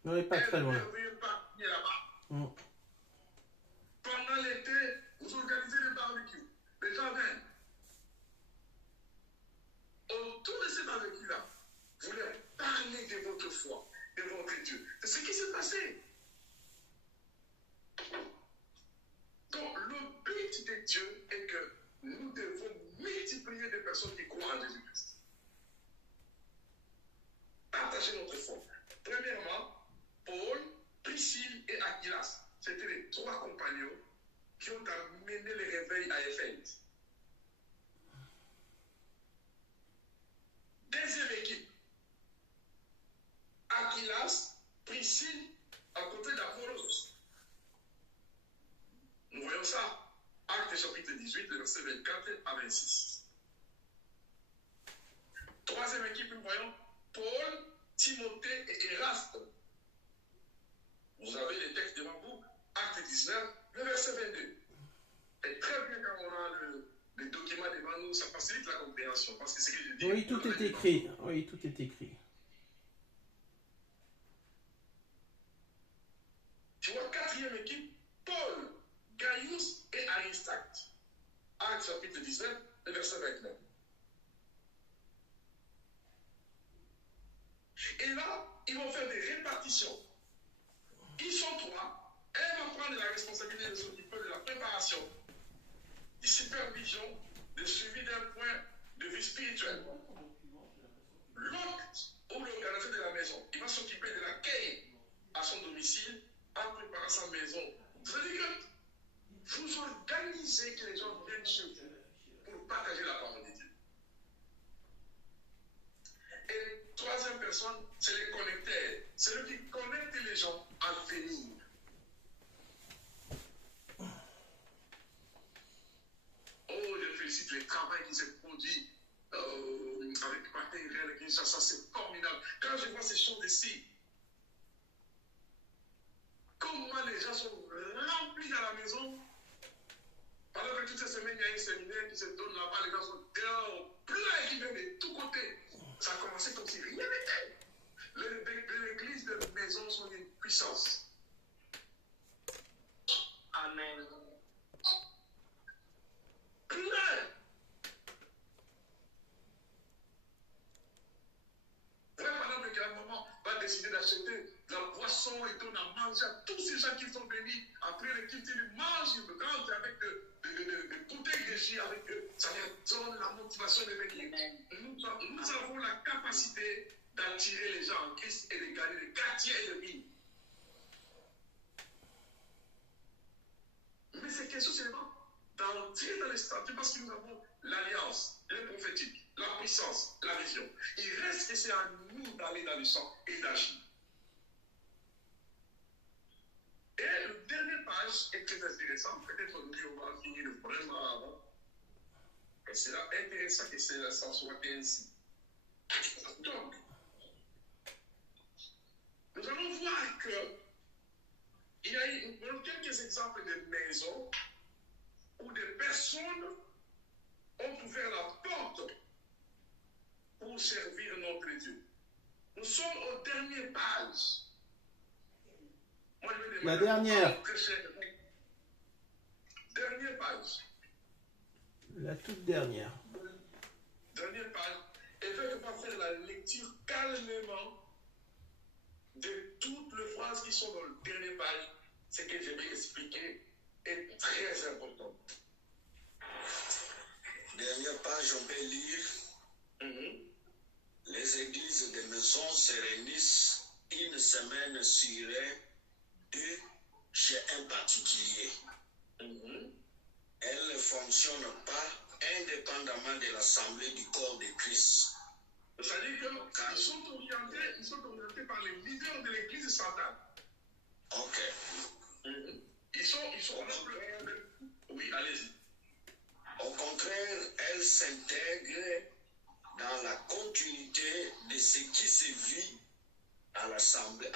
On n'est pas très loin. merveilleux parc là-bas. Mm. Pendant l'été, vous organisez des barbecues. Les gens viennent. Autour de ces barbecues-là, vous leur parlez de votre foi, de votre Dieu. C'est ce qui s'est passé. Donc, le but de Dieu est que nous devons multiplier des personnes qui croient en Jésus-Christ. Partager notre foi. Premièrement, Paul, Priscille et Aquilas. C'était les 3 compagnons qui ont amené le réveil à Éphèse. Deuxième équipe. Aquilas, Priscille, à côté d'Apollos. Nous voyons ça. Actes chapitre 18, le verset 24 à 26. Troisième équipe, nous voyons Paul, Timothée et Eraste. Vous avez les textes devant vous. Acte 19, le verset 22. Et très bien quand on a le document devant nous, ça facilite la compréhension. Parce que c'est ce que je dis. Oui, tout est écrit. Oui, tout est écrit. Tu vois, quatrième équipe, Paul, Gaius et Aristarque. Acte chapitre 19, le verset 29. Et là, ils vont faire des répartitions. Ils sont 3. Elle va prendre la responsabilité de s'occuper de la préparation, de supervision, de suivi d'un point de vue spirituel. L'autre, ou l'organisateur de la maison, il va s'occuper de l'accueil à son domicile en préparant sa maison. C'est-à-dire que vous organisez que les gens viennent chez vous pour partager la parole de Dieu. Et troisième personne, c'est les connecteurs. C'est celui qui connecte les gens à venir. Oh, je félicite le travail qui s'est produit avec matériel, ça c'est formidable. Quand je vois ces choses ici, comment les gens sont remplis dans la maison, alors que toutes ces semaines, il y a un séminaire qui se donne là-bas, les gens sont dehors, plein qui viennent de tous côtés. Ça a commencé comme si rien n'était. L'église de maison sont une puissance. Amen. Plein. Pendant qu'à un moment va décider d'acheter la boisson et donne à manger à tous ces gens qui sont venus après le culte, ils mangent, ils rentrent avec des bouteilles de jus avec eux. Ça leur donne la motivation de venir. Nous avons la capacité d'attirer les gens en Christ et de gagner des quartiers et de vie. Mais ces questions, c'est vraiment d'entrer dans les statuts parce que nous avons l'alliance, le prophétique, la puissance, la vision. Il reste que c'est à nous d'aller dans le sang et d'agir. Et le dernier page est très intéressant. Peut-être qu'on va finir vraiment avant. Et c'est intéressant que ça soit ainsi. Donc, nous allons voir que il y a quelques exemples de maisons où des personnes ont ouvert la porte pour servir notre Dieu. Nous sommes aux dernières pages. Moi, je vais La dernière. Dernière page. La toute dernière. Dernière page. Et je vais faire la lecture calmement de toutes les phrases qui sont dans le dernier page. Ce que je vais expliquer est très important. Dernière page, on peut lire. Les églises de maison se réunissent une semaine sur deux chez un particulier. Elles ne fonctionnent pas indépendamment de l'assemblée du corps de Christ. C'est-à-dire qu'ils sont orientés par les leaders de l'église centrale. Ok. Ils sont oui, allez-y. Au contraire, elles s'intègrent dans la continuité de ce qui se vit à l'assemblée.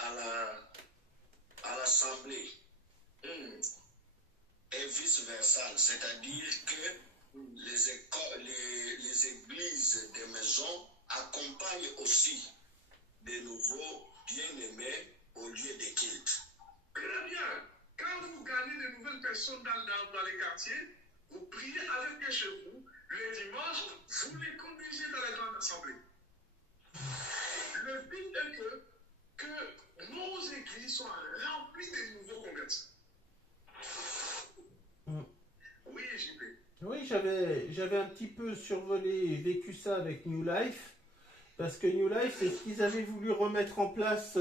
Et vice-versa, c'est-à-dire que les églises des maisons accompagnent aussi de nouveaux bien-aimés au lieu de culte. Très bien. Quand vous gagnez de nouvelles personnes dans les quartiers, vous priez avec eux chez vous. Le dimanche, vous les conduisez dans la grande assemblée. Le but est que nos églises soient remplies de nouveaux convertis. Oui, JP. Oui, j'avais un petit peu survolé et vécu ça avec New Life, parce que New Life, c'est ce qu'ils avaient voulu remettre en place.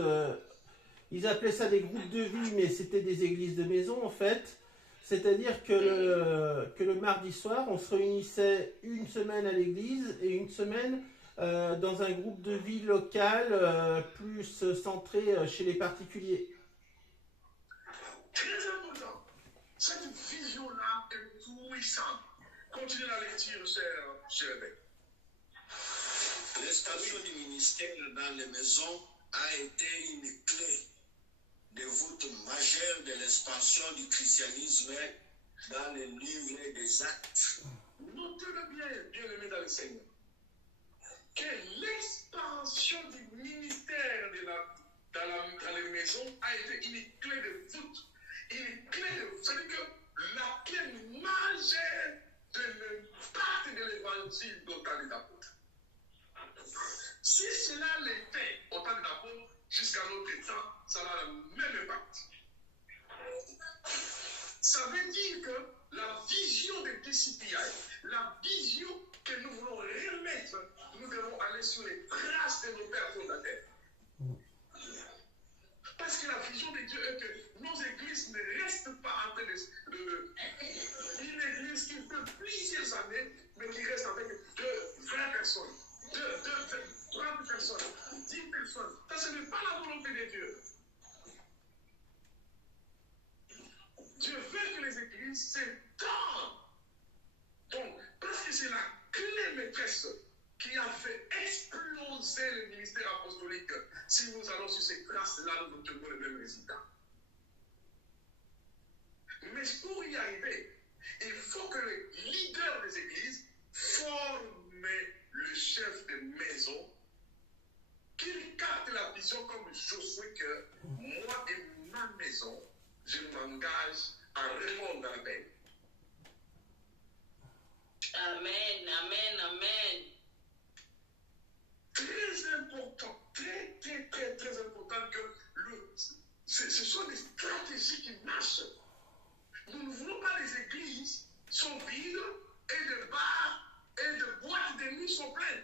Ils appelaient ça des groupes de vie, mais c'était des églises de maison en fait. C'est-à-dire que le mardi soir, on se réunissait une semaine à l'église et une semaine dans un groupe de vie local plus centré chez les particuliers. Très important. Cette vision-là est puissante. Continuez la lecture, cher évêque. L'expansion du ministère dans les maisons a été une clé de voûte majeure de l'expansion du christianisme dans les livres des actes. Notez-le bien, bien-aimés dans le Seigneur, que l'expansion du ministère dans les maisons a été une clé de voûte. Une clé de... C'est-à-dire que la clé majeure de l'impact de l'évangile au temps des apôtres. Si cela l'était au temps des apôtres, jusqu'à notre temps, ça a le même impact. Ça veut dire que la vision des DCPI, la vision que nous voulons remettre, nous devons aller sur les traces de nos pères fondateurs. Parce que la vision de Dieu est que nos églises ne restent pas en train une église qui peut plusieurs années, mais qui reste avec 20 personnes, 30 personnes, 10 personnes. Ça, ce n'est pas la volonté de Dieu. Dieu veut que les églises s'étendent. Donc, parce que c'est la clé maîtresse qui a fait exploser le ministère apostolique. Si nous allons sur ces traces-là, nous obtenons le même résultat. Mais pour y arriver, il faut que les leaders des églises forment le chef de maison, qu'il capte la vision comme Josué que moi et ma maison, je m'engage à répondre à la paix. Amen, amen, amen. Très important, très important que ce soit des stratégies qui marchent. Nous ne voulons pas les églises sont vides et de bars et de boîtes de nuit sont pleines.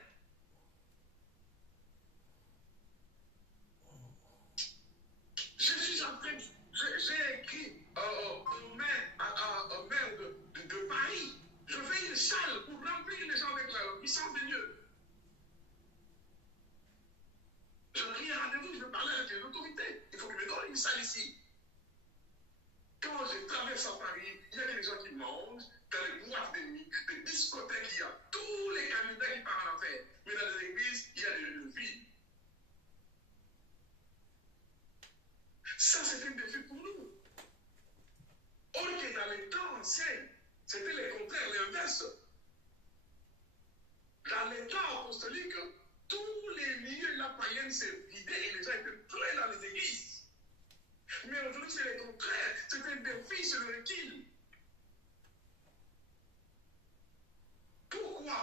Je suis en train, j'ai écrit au maire de Paris, je veux une salle pour remplir les gens avec la puissance de Dieu. J'ai pris un rendez-vous, je veux parler avec les autorités. Il faut que je me donne une salle ici. Quand je traverse à Paris, il y a des gens qui mangent, dans les boîtes de nuit, des discothèques, il y a tous les candidats qui partent en affaires. Mais dans les églises, il y a des lieux vides. Ça, c'est un défi pour nous. Or que dans les temps anciens, c'était le contraire, l'inverse. Dans les temps apostoliques, tous les lieux de la païenne se vidaient et les gens étaient pleins dans les églises. Mais aujourd'hui, c'est le contraire. C'est un défi, c'est le recul. Pourquoi?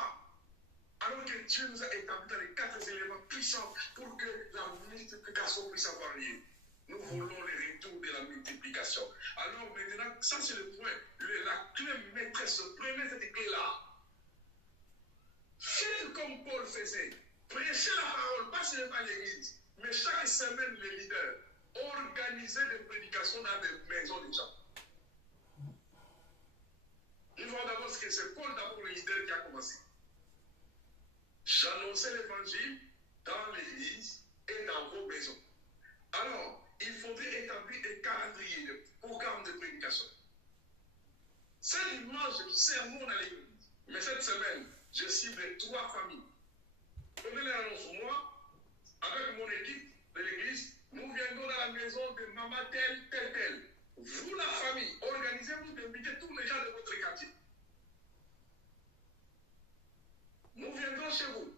Alors que Dieu nous a établis dans les 4 éléments puissants pour que la multiplication puisse avoir lieu. Nous voulons le retour de la multiplication. Alors maintenant, ça c'est le point. La clé maîtresse, prenez cette clé-là. Faites comme Paul faisait. Prêchez la parole, pas seulement à l'église, mais chaque semaine, les leaders, organisez des prédications dans des maisons des gens. Nous voyons d'abord que c'est Paul, d'abord le leader qui a commencé. J'annonçais l'évangile dans l'église et dans vos maisons. Alors, il faudrait établir un calendrier de programme de prédication. C'est dimanche, sermon à l'église. Mais cette semaine, je cible 3 familles. Prenez les annonces. Moi, avec mon équipe de l'église, nous viendrons dans la maison de maman telle. Vous, la famille, organisez-vous d'inviter tous les gens de votre quartier. Nous viendrons chez vous.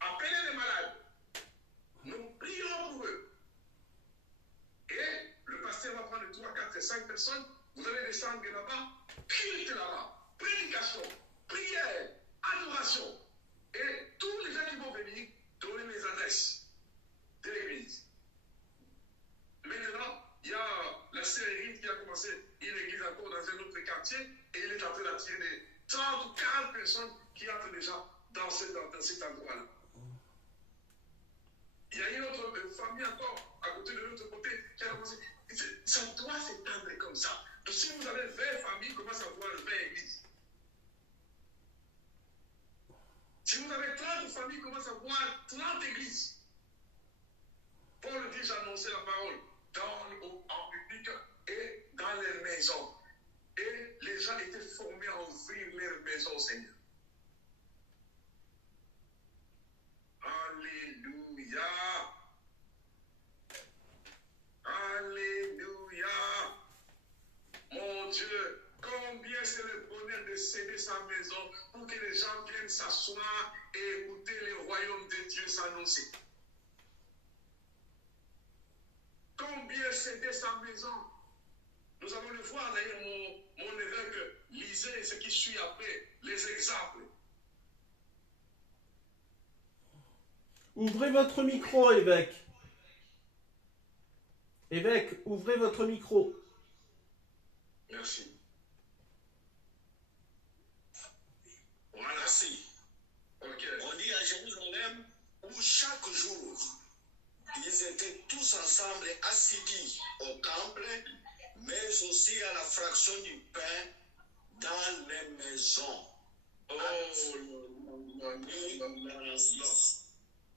Appelez les malades. Nous prions pour eux. 5 personnes, vous allez descendre là-bas, culte là-bas, prédication, prière, adoration. Et tous les gens qui vont venir, donner les adresses de l'église. Maintenant, il y a la sœur Hérite qui a commencé une église encore dans un autre quartier et il est en train d'attirer des 30 ou 40 personnes qui entrent déjà dans cet endroit-là. Il y a une autre famille encore à côté de l'autre côté qui a commencé. Ça doit s'étendre comme ça. Donc si vous avez 20 familles, comment ça doit 20 églises? Si vous avez 30 familles, comment ça doit 30 églises? Paul dit, j'annonçais la parole en public et dans les maisons. Et les gens étaient formés à ouvrir leurs maisons au Seigneur. Alléluia. Alléluia. Mon Dieu, combien c'est le bonheur de céder sa maison pour que les gens viennent s'asseoir et écouter le royaume de Dieu s'annoncer. Combien céder sa maison. Nous allons le voir d'ailleurs, mon évêque lisait ce qui suit après, les exemples. Ouvrez votre micro, évêque. Évêque, ouvrez votre micro. Merci. Merci. Okay. On dit à Jérusalem où chaque jour, ils étaient tous ensemble assidus au temple, mais aussi à la fraction du pain dans les maisons. Oh,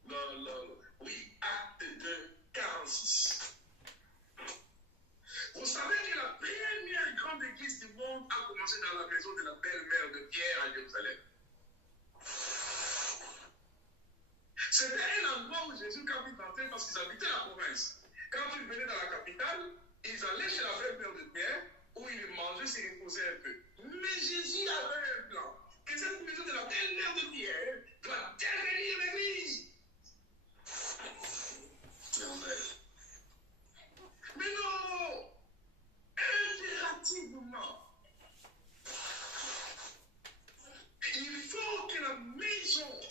non. Oui, acte 2, 46. Vous savez que la première grande église du monde a commencé dans la maison de la belle-mère de Pierre à Jérusalem. C'était un endroit où Jésus, quand il partait, parce qu'ils habitaient la province, quand ils venaient dans la capitale, ils allaient chez la belle-mère de Pierre, où ils mangeaient, se reposaient un peu. Mais Jésus avait un plan, que cette maison de la belle-mère de Pierre doit devenir l'église. Mais non! Impérativement. Il faut que la maison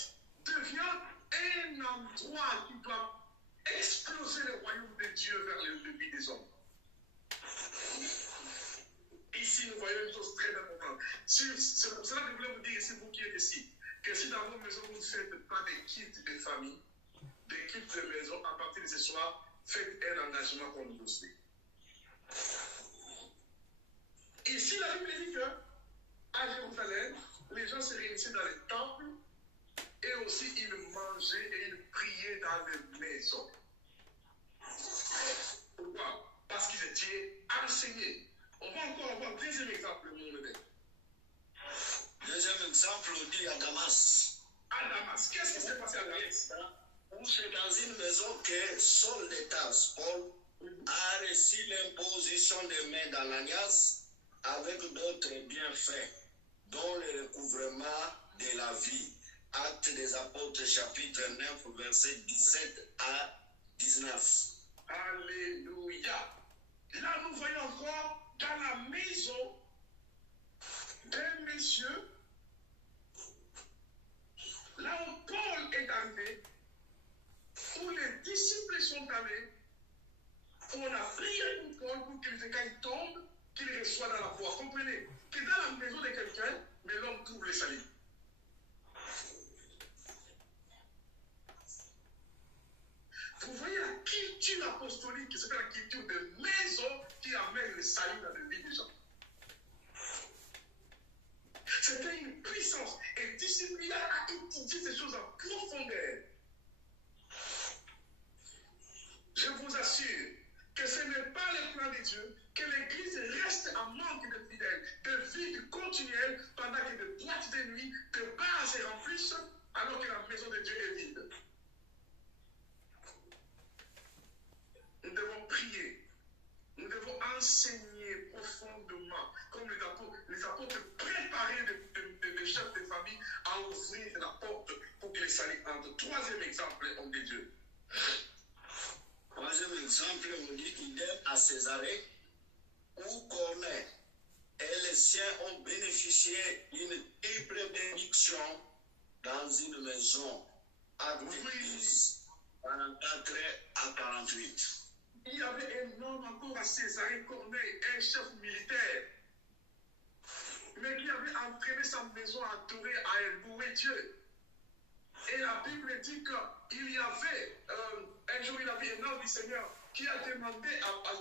devienne un endroit qui doit exploser le royaume de Dieu vers le pays des hommes. Ici, nous voyons une chose très importante. C'est pour cela que je voulais vous dire ici, vous qui êtes ici, que si dans vos maisons vous ne faites pas des kits de famille, des kits de maison, à partir de ce soir, faites un engagement comme vous suit. Ici, la Bible dit que à Jérusalem, les gens se réunissaient dans les temples et aussi ils mangeaient et ils priaient dans les maisons. Pourquoi? Parce qu'ils étaient enseignés. On va encore avoir un deuxième exemple, mon neveu. Deuxième exemple, on dit à Damas. À Damas, qu'est-ce qui s'est passé à Damas? Où c'est dans une maison que Saul de Tarse, Paul, a reçu l'imposition des mains d'Ananias avec d'autres bienfaits, dont le recouvrement de la vie. Actes des Apôtres, chapitre 9, versets 17 à 19. Alléluia. Là, nous voyons encore dans la maison d'un monsieur, là où Paul est arrivé, où les disciples sont allés, où on a prié pour Paul pour qu'il, quand il tombe, qu'il reçoit dans la foi. Comprenez que dans la maison de quelqu'un, mais l'homme trouve le salut. Vous voyez la culture apostolique, c'est la culture de maison qui amène le salut dans la vie des gens. C'était une puissance. Et discipline a étudié ces choses en profondeur. Je vous assure que ce n'est pas le plan de Dieu que l'Église reste en manque de fidèles, de vie continuelle, pendant que de boîtes de nuit, de bars se remplissent, alors que la maison de Dieu est vide. Nous devons prier. Nous devons enseigner profondément, comme les apôtres préparaient des chefs de famille à ouvrir la porte pour que les salut entrent. Troisième exemple, homme de Dieu. Troisième exemple, on dit idem à Césarée. où Corneille et les siens ont bénéficié d'une triple bénédiction dans une maison. Acte 10, 44 à 48. Il y avait un homme encore à Césarée, Corneille, un chef militaire, mais qui avait entraîné sa maison à adorer, à louer Dieu. Et la Bible dit qu'il y avait, un jour il y avait un homme du Seigneur qui a demandé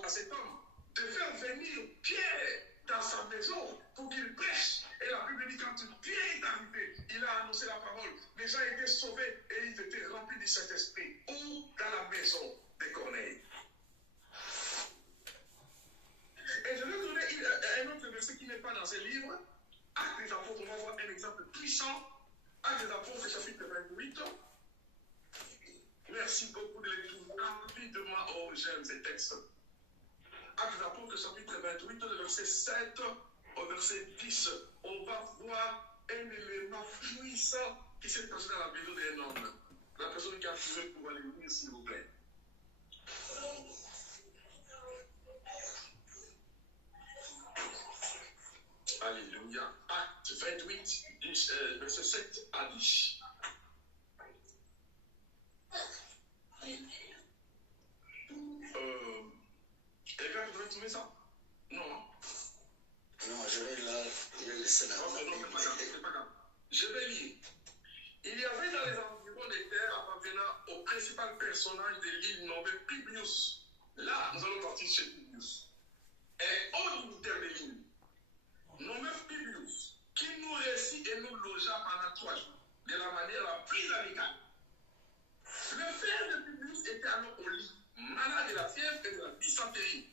à cet homme de faire venir Pierre dans sa maison pour qu'il prêche. Et la Bible dit quand Pierre est arrivé, il a annoncé la parole. Les gens étaient sauvés et ils étaient remplis du Saint-Esprit. Ou dans la maison de Corneille. Et je vais donner un autre verset qui n'est pas dans ce livre. Actes des Apôtres, on va voir un exemple puissant. Actes des Apôtres, chapitre 28. Merci beaucoup de les trouver rapidement. Oh, j'aime ces textes. Actes des Apôtres, chapitre 28, le verset 7 au verset 10. On va voir un élément puissant qui s'est passé dans la maison d'un homme. La personne qui a trouvé pour aller lire, s'il vous plaît. Alléluia. Acte 28, verset 7 à 10. Quelqu'un devrait trouver ça? Non. Non, je vais laisser la c'est pas grave. Je vais lire. Il y avait dans les environs des terres appartenant au principal personnage de l'île nommé Publius. Là, nous allons partir chez Publius. Un haut dignitaire de l'île, nommé Publius, qui nous récit et nous logea pendant 3 jours, de la manière la plus amicale. Le frère de Publius était alors au lit, malade de la fièvre et de la dysenterie.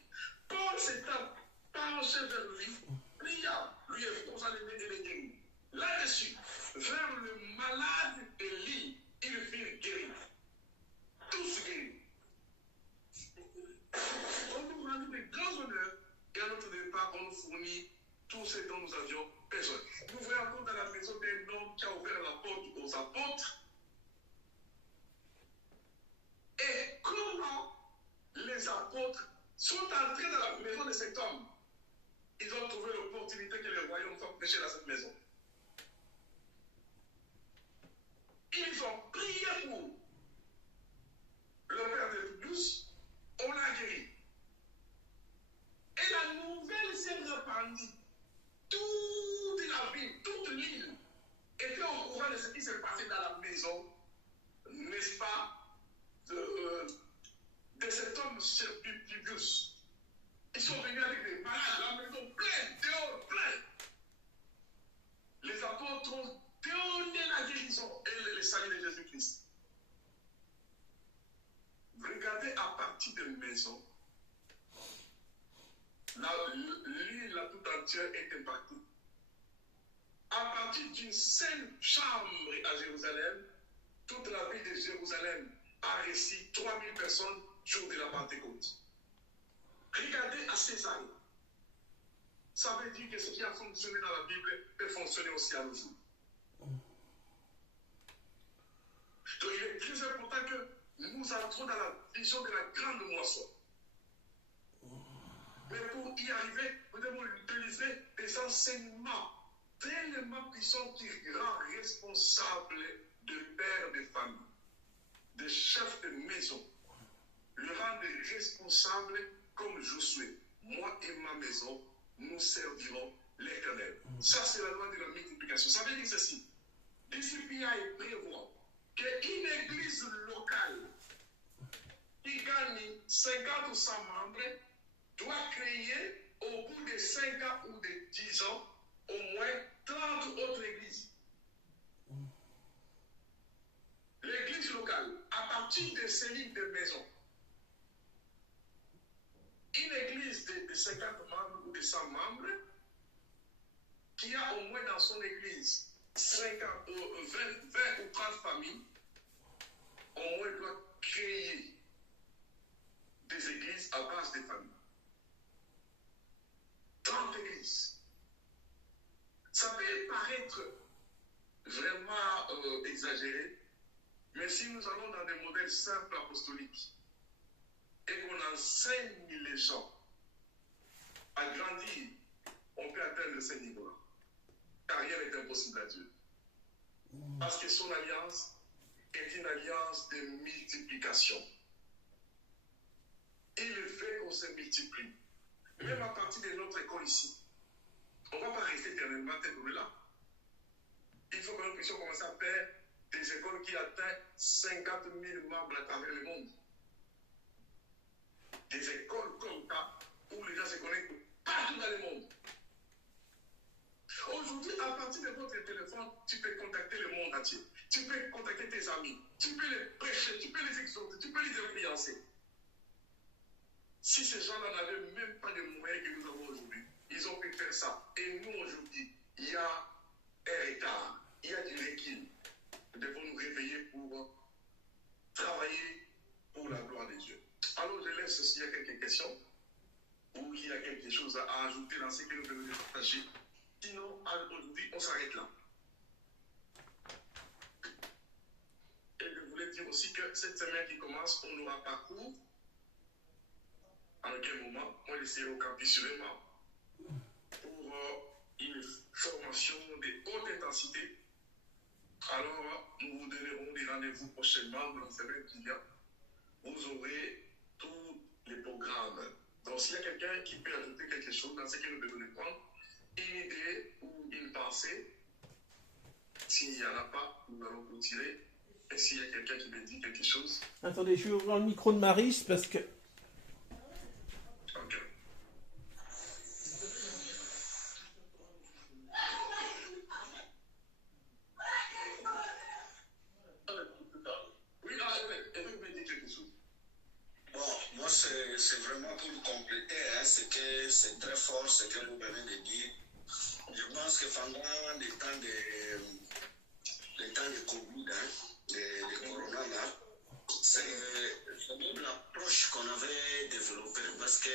Paul s'étant penché vers lui, pria, lui exposa les mains et les guérit. Là-dessus, vers le malade et lit, ils furent guéris. Tous guéris. On nous rendit de grands honneurs et à notre départ, on nous fournit tout ce dont nous avions besoin. Nous voyons encore dans la maison d'un homme qui a ouvert la porte aux apôtres. Et comment les apôtres sont entrés dans la maison de cet homme? Ils ont trouvé l'opportunité que le royaume soit prêché dans cette maison. Ils ont prié pour le père de Publius, on l'a guéri. Et la nouvelle s'est répandue. Toute la ville, toute l'île était au courant de ce qui s'est passé dans la maison, n'est-ce pas, de cet homme, Publius. Ils sont venus avec des malades, la maison pleine, dehors pleine. Les apôtres ont donné la guérison et le salut de Jésus-Christ. Regardez à partir de maison, l'île tout entière est impactée. À partir d'une seule chambre à Jérusalem, toute la ville de Jérusalem a reçu 3000 personnes jour de la Pentecôte. Regardez à Césarée. Ça veut dire que ce qui a fonctionné dans la Bible peut fonctionner aussi à nos jours. Donc il est très important que nous entrons dans la vision de la grande moisson. Mais pour y arriver, nous devons utiliser des enseignements tellement puissants qui rendent responsables de pères de famille, de chefs de maison, le rendent responsable comme Josué. Moi et ma maison, nous servirons l'Éternel. Ça, c'est la loi de la multiplication. Ça veut dire ceci. Disciplina et prévoit qu'une église locale qui gagne 50 ou 100 membres doit créer au bout de 5 ans ou de 10 ans au moins 30 autres églises. L'église locale, à partir de ces lignes de maison, une église de 50 membres ou de 100 membres qui a au moins dans son église 20 ou 30 familles, au moins doit créer des églises à base de familles. 30 églises. Ça peut paraître vraiment exagéré, mais si nous allons dans des modèles simples apostoliques et qu'on enseigne les gens à grandir, on peut atteindre ce niveau-là. Car rien n'est impossible à Dieu. Parce que son alliance est une alliance de multiplication. Il fait qu'on se multiplie. Même à partir de notre école ici, on ne va pas rester éternellement tel là. Il faut que nous puissions commencer à faire des écoles qui atteignent 50 000 membres à travers le monde. Des écoles comme ça, où les gens se connectent partout dans le monde. Aujourd'hui, à partir de votre téléphone, tu peux contacter le monde entier. Tu peux contacter tes amis. Tu peux les prêcher, tu peux les exhorter, tu peux les influencer. Si ces gens-là n'avaient même pas de moyens que nous avons aujourd'hui, ils ont pu faire ça. Et nous, aujourd'hui, il y a un retard, il y a du recul. Nous devons nous réveiller pour travailler pour la gloire de Dieu. Alors, je laisse s'il y a quelques questions ou il y a quelque chose à ajouter dans ce que nous venons de partager. Sinon, aujourd'hui, on s'arrête là. Et je voulais dire aussi que cette semaine qui commence, on aura parcours. En quel moment, on essaie au campus sûrement pour une formation de haute intensité. Alors, nous vous donnerons des rendez-vous prochainement dans la semaine qui vient. Vous aurez tous les programmes. Donc, s'il y a quelqu'un qui peut ajouter quelque chose dans ce que nous devons prendre, une idée ou une pensée, s'il n'y en a pas, nous allons continuer. Et s'il y a quelqu'un qui me dit quelque chose. Attendez, je vais ouvrir le micro de Maris parce que. Ok. Oui, elle veut me dire quelque chose. Bon, moi, c'est vraiment pour compléter, hein, c'est très fort ce que vous venez de dire. Je pense que pendant les temps de Covid, hein, de Corona, là, c'est même l'approche qu'on avait développée parce que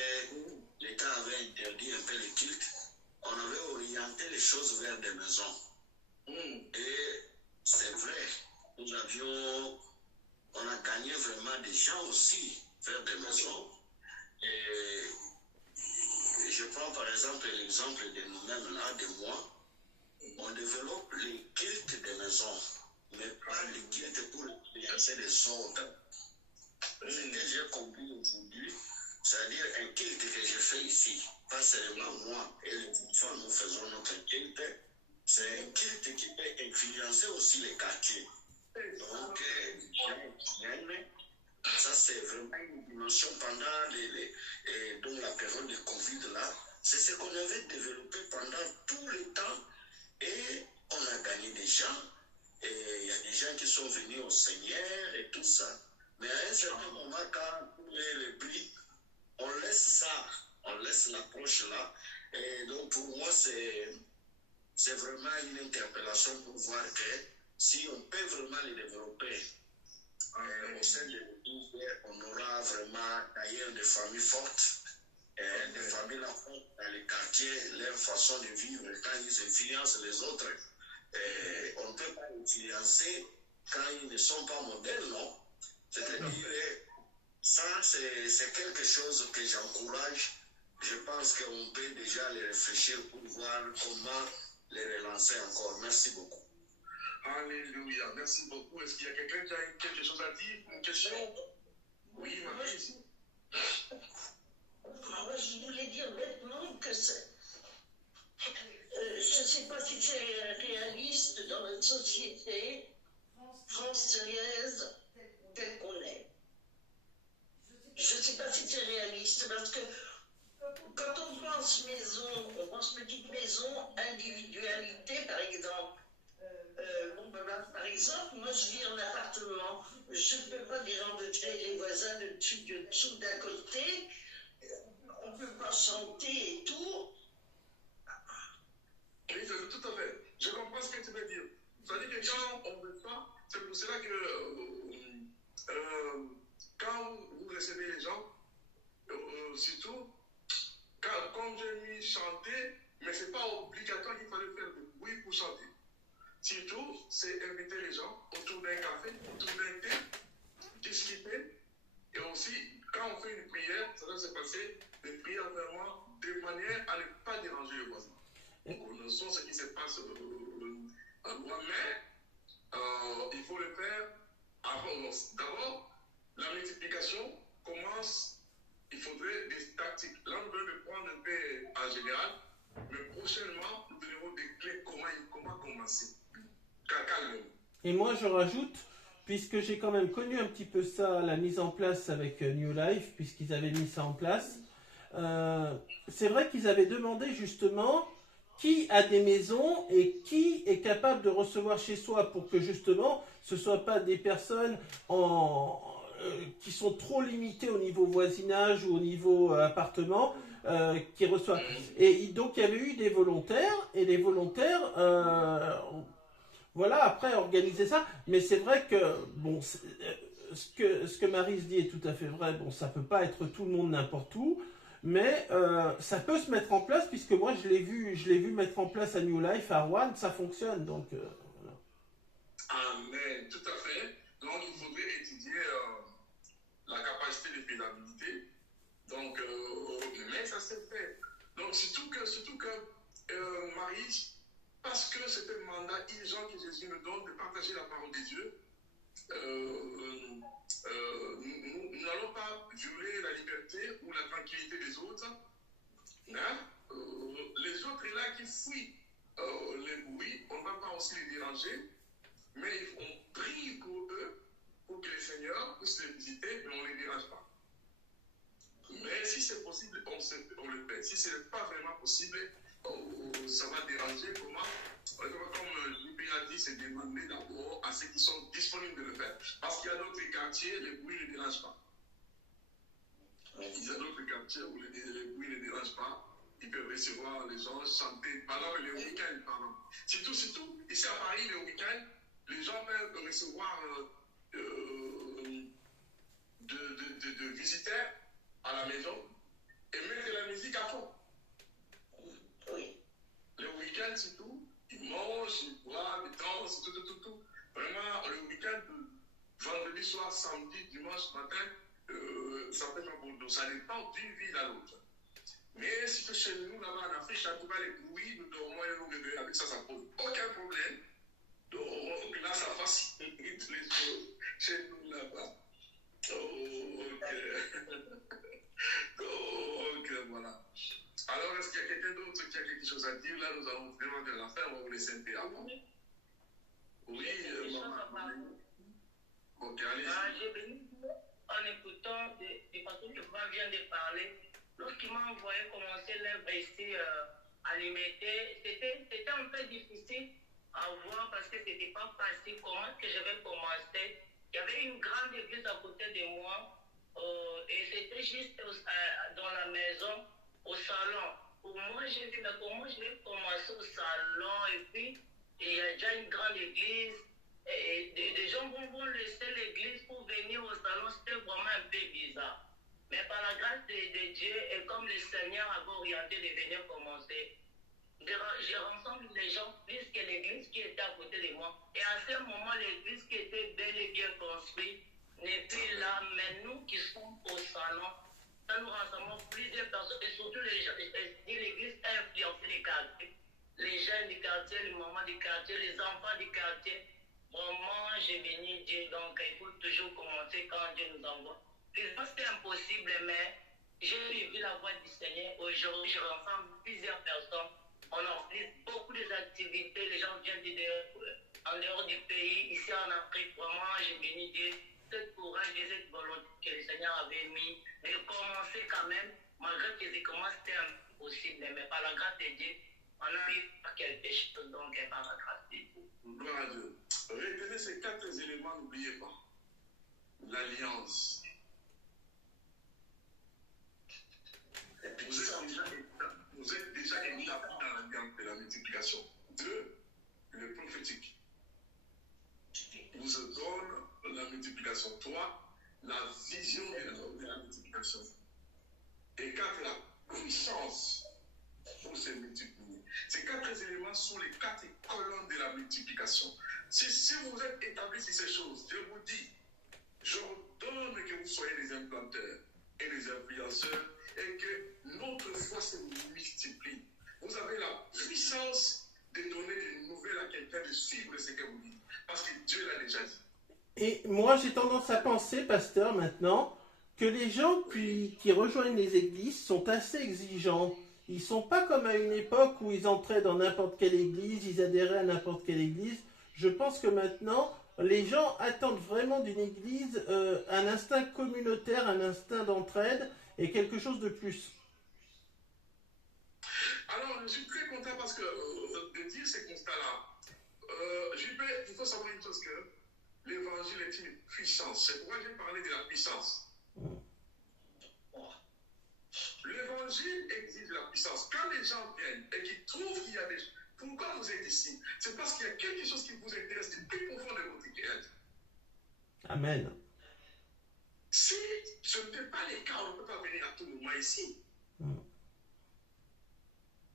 l'État avait interdit un peu les cultes. On avait orienté les choses vers des maisons. Et c'est vrai, on a gagné vraiment des gens aussi vers des maisons. Et je prends par exemple l'exemple de nous-mêmes là, de moi. On développe les cultes des maisons, mais pas les cultes pour influencer les autres. Ce que j'ai compris aujourd'hui, c'est-à-dire un culte que je fais ici, pas seulement moi et les enfants, nous faisons notre culte, c'est un culte qui peut influencer aussi les quartiers. Donc, les gens qui viennent, ça c'est vraiment une dimension pendant donc la période de Covid là, c'est ce qu'on avait développé pendant tout le temps et on a gagné des gens et il y a des gens qui sont venus au Seigneur et tout ça. Mais à un certain moment, quand les prix, on laisse ça, on laisse l'approche là. Et donc pour moi, c'est vraiment une interpellation pour voir que si on peut vraiment les développer au sein de l'Église, on aura vraiment d'ailleurs des familles fortes, des familles fortes dans les quartiers, leur façon de vivre quand ils influencent les autres. On ne peut pas influencer quand ils ne sont pas modèles, non? C'est-à-dire, ça, c'est quelque chose que j'encourage. Je pense qu'on peut déjà les réfléchir pour voir comment les relancer encore. Merci beaucoup. Alléluia, merci beaucoup. Est-ce qu'il y a quelqu'un qui a quelque chose à dire? Une question? Oui, Marie. Moi, je voulais dire maintenant que je ne sais pas si c'est réaliste dans notre société française telle qu'on est. Je ne sais pas si c'est réaliste parce que quand on pense maison, on pense petite maison, individualité par exemple. Par exemple, moi je vis en appartement, je ne peux pas déranger les voisins de dessous d'à côté, on ne peut pas chanter et tout. Oui, tout à fait. Je comprends ce que tu veux dire. C'est-à-dire que quand on veut ça, c'est pour cela que quand vous recevez les gens, surtout, comme j'ai mis chanter, mais ce n'est pas obligatoire qu'il fallait faire du bruit pour la loi, mais il faut le faire avant. D'abord, la multiplication commence, il faudrait des tactiques. Là, on veut le prendre un peu en général, mais prochainement, nous donnerons des clés comment commencer. Calmement. Et moi, je rajoute, puisque j'ai quand même connu un petit peu ça, la mise en place avec New Life, puisqu'ils avaient mis ça en place, c'est vrai qu'ils avaient demandé justement qui a des maisons et qui est capable de recevoir chez soi pour que justement ce ne soit pas des personnes qui sont trop limitées au niveau voisinage ou au niveau appartement qui reçoivent. Et donc il y avait eu des volontaires et les volontaires voilà, après organiser ça, mais c'est vrai que bon, ce que Maryse dit est tout à fait vrai. Bon, ça peut pas être tout le monde n'importe où, mais ça peut se mettre en place puisque moi je l'ai vu mettre en place à New Life, à Rouen, ça fonctionne. Donc voilà. Amen, tout à fait. Donc il faudrait étudier la capacité de faisabilité. Donc, mais ça s'est fait. Donc surtout que Maryse, parce que c'est un mandat urgent que Jésus nous donne de partager la parole de Dieu, nous n'allons pas violer la liberté ou la tranquillité des autres. Hein? Les autres là qui fuient les bruits, on ne va pas aussi les déranger, mais on prie pour eux, pour que le Seigneur puisse les visiter, mais on ne les dérange pas. Mais si c'est possible, on le fait. Si ce n'est pas vraiment possible, ça va déranger. Comment? Comme JP a dit, c'est demander d'abord à ceux qui sont disponibles de le faire. Parce qu'il y a d'autres quartiers, les bruits ne dérangent pas. Il y a d'autres quartiers où les bruits ne dérangent pas. Ils peuvent recevoir les gens chanter pendant le week-end. Surtout, ici à Paris, le week-end, les gens peuvent recevoir de visiteurs à la maison et mettre la musique à fond. Oui. Le week-end, surtout, ils mangent, ils boivent, ils dansent, tout. Vraiment, le week-end, vendredi soir, samedi, dimanche matin, ça peut faire bon. Donc, ça dépend d'une ville à l'autre. Mais si que chez nous, là-bas en Afrique, en tout cas, les bruits, nous dormons et nous réveillons avec ça, ça pose aucun problème. Donc là, ça facilite les choses chez nous, là-bas. Donc, voilà. Alors, est-ce qu'il y a quelqu'un d'autre qui a quelque chose à dire? Là, nous allons vraiment de la faire, on va vous laisser un peu avant. Oui, maman. Ok, allez. J'ai béni en écoutant des personnes que moi vient de parler. Lorsqu'il m'a envoyé commencer l'œuvre ici à l'imiter, c'était un peu difficile à voir parce que c'était pas facile. Comment est-ce que je vais commencer? Il y avait une grande église à côté de moi et c'était juste dans la maison, au salon. Pour moi, j'ai dit, mais comment je vais commencer au salon? Et puis, il y a déjà une grande église. Et des gens vont laisser l'église pour venir au salon. C'était vraiment un peu bizarre. Mais par la grâce de Dieu, et comme le Seigneur avait orienté de venir commencer, je rassemble les gens plus que l'église qui était à côté de moi. Et à ce moment, l'église qui était bel et bien construite n'est plus là. Mais nous qui sommes au salon, ça nous rassemble plusieurs personnes. Et surtout l'église a influencé les quartiers. Les jeunes du quartier, les mamans du quartier, les enfants du quartier. Vraiment, j'ai béni Dieu. Donc, il faut toujours commencer quand Dieu nous envoie. C'était impossible, mais j'ai suivi la voie du Seigneur. Aujourd'hui, je rassemble plusieurs personnes. On organise beaucoup d'activités. Les gens viennent en dehors du pays, ici en Afrique. Vraiment, j'ai béni Dieu. Ce courage et cette volonté que le Seigneur avait mis de commencer quand même, malgré que j'ai commencé, c'était impossible. Mais par la grâce de Dieu, on arrive à quelque chose. Donc, par la grâce de Dieu. Gloire à Dieu. Retenez ces 4 éléments, n'oubliez pas. L'alliance. Vous êtes déjà établis dans l'alliance de la multiplication. 2, le prophétique. Vous donne la multiplication. 3, la vision de la multiplication. Et 4, la puissance pour se multiplier. Ces 4 éléments sont les 4 colonnes de la multiplication. Si vous êtes établis sur ces choses, je vous dis, je ordonne que vous soyez des implanteurs et des influenceurs et que notre foi se multiplie. Vous avez la puissance de donner des nouvelles à quelqu'un. train de suivre ce que vous dites. Parce que Dieu l'a déjà dit. Et moi, j'ai tendance à penser, pasteur, maintenant, que les gens qui rejoignent les églises sont assez exigeants. Ils sont pas comme à une époque où ils entraient dans n'importe quelle église, ils adhéraient à n'importe quelle église. Je pense que maintenant, les gens attendent vraiment d'une église un instinct communautaire, un instinct d'entraide et quelque chose de plus. Alors, je suis très content parce que de dire ces constats-là, il faut savoir une chose que l'évangile est une puissance. C'est pourquoi j'ai parlé de la puissance. L'évangile exige la puissance. Quand les gens viennent et qu'ils trouvent qu'il y a des... Pourquoi vous êtes ici? C'est parce qu'il y a quelque chose qui vous intéresse du plus profond de votre être. Amen. Si ce n'était pas le cas, on ne peut pas venir à tout moment ici.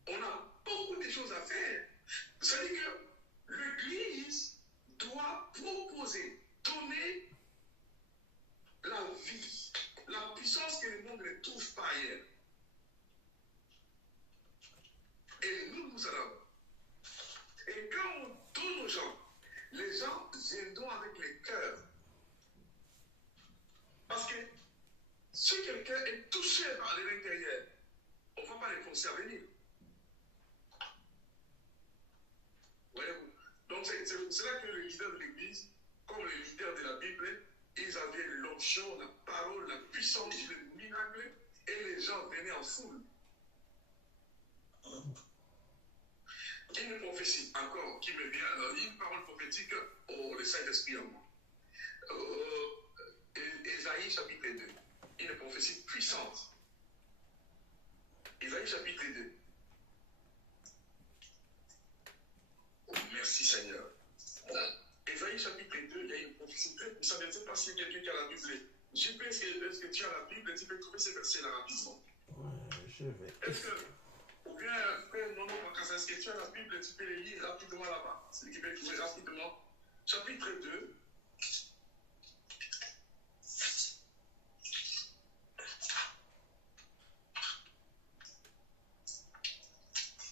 On a beaucoup de choses à faire. C'est-à-dire que l'Église doit proposer, donner la vie, la puissance que le monde ne trouve pas ailleurs. Et nous allons. Et quand on donne aux gens, les gens viendront avec les cœurs. Parce que si quelqu'un est touché par l'intérieur, on ne va pas les forcer à venir. Voyez-vous? Donc c'est pour cela que le leader de l'Église, comme le leader de la Bible, ils avaient l'onction, la parole, la puissance, le miracle, et les gens venaient en foule. Une prophétie encore qui me vient, une parole prophétique au Saint-Esprit en moi. Ésaïe chapitre 2, une prophétie puissante. Ésaïe chapitre 2. Oh, merci Seigneur. Ésaïe chapitre 2, il y a une prophétie très puissante. Je ne sais pas s'il y a quelqu'un qui a la Bible. JP, est-ce que tu as la Bible? Tu peux trouver ces versets-là rapidement. Je vais. Est-ce que, ou bien, frère Nono Makassa, est-ce que tu as la Bible? Tu peux les lire rapidement là-bas. C'est qui peut trouver rapidement. Chapitre 2.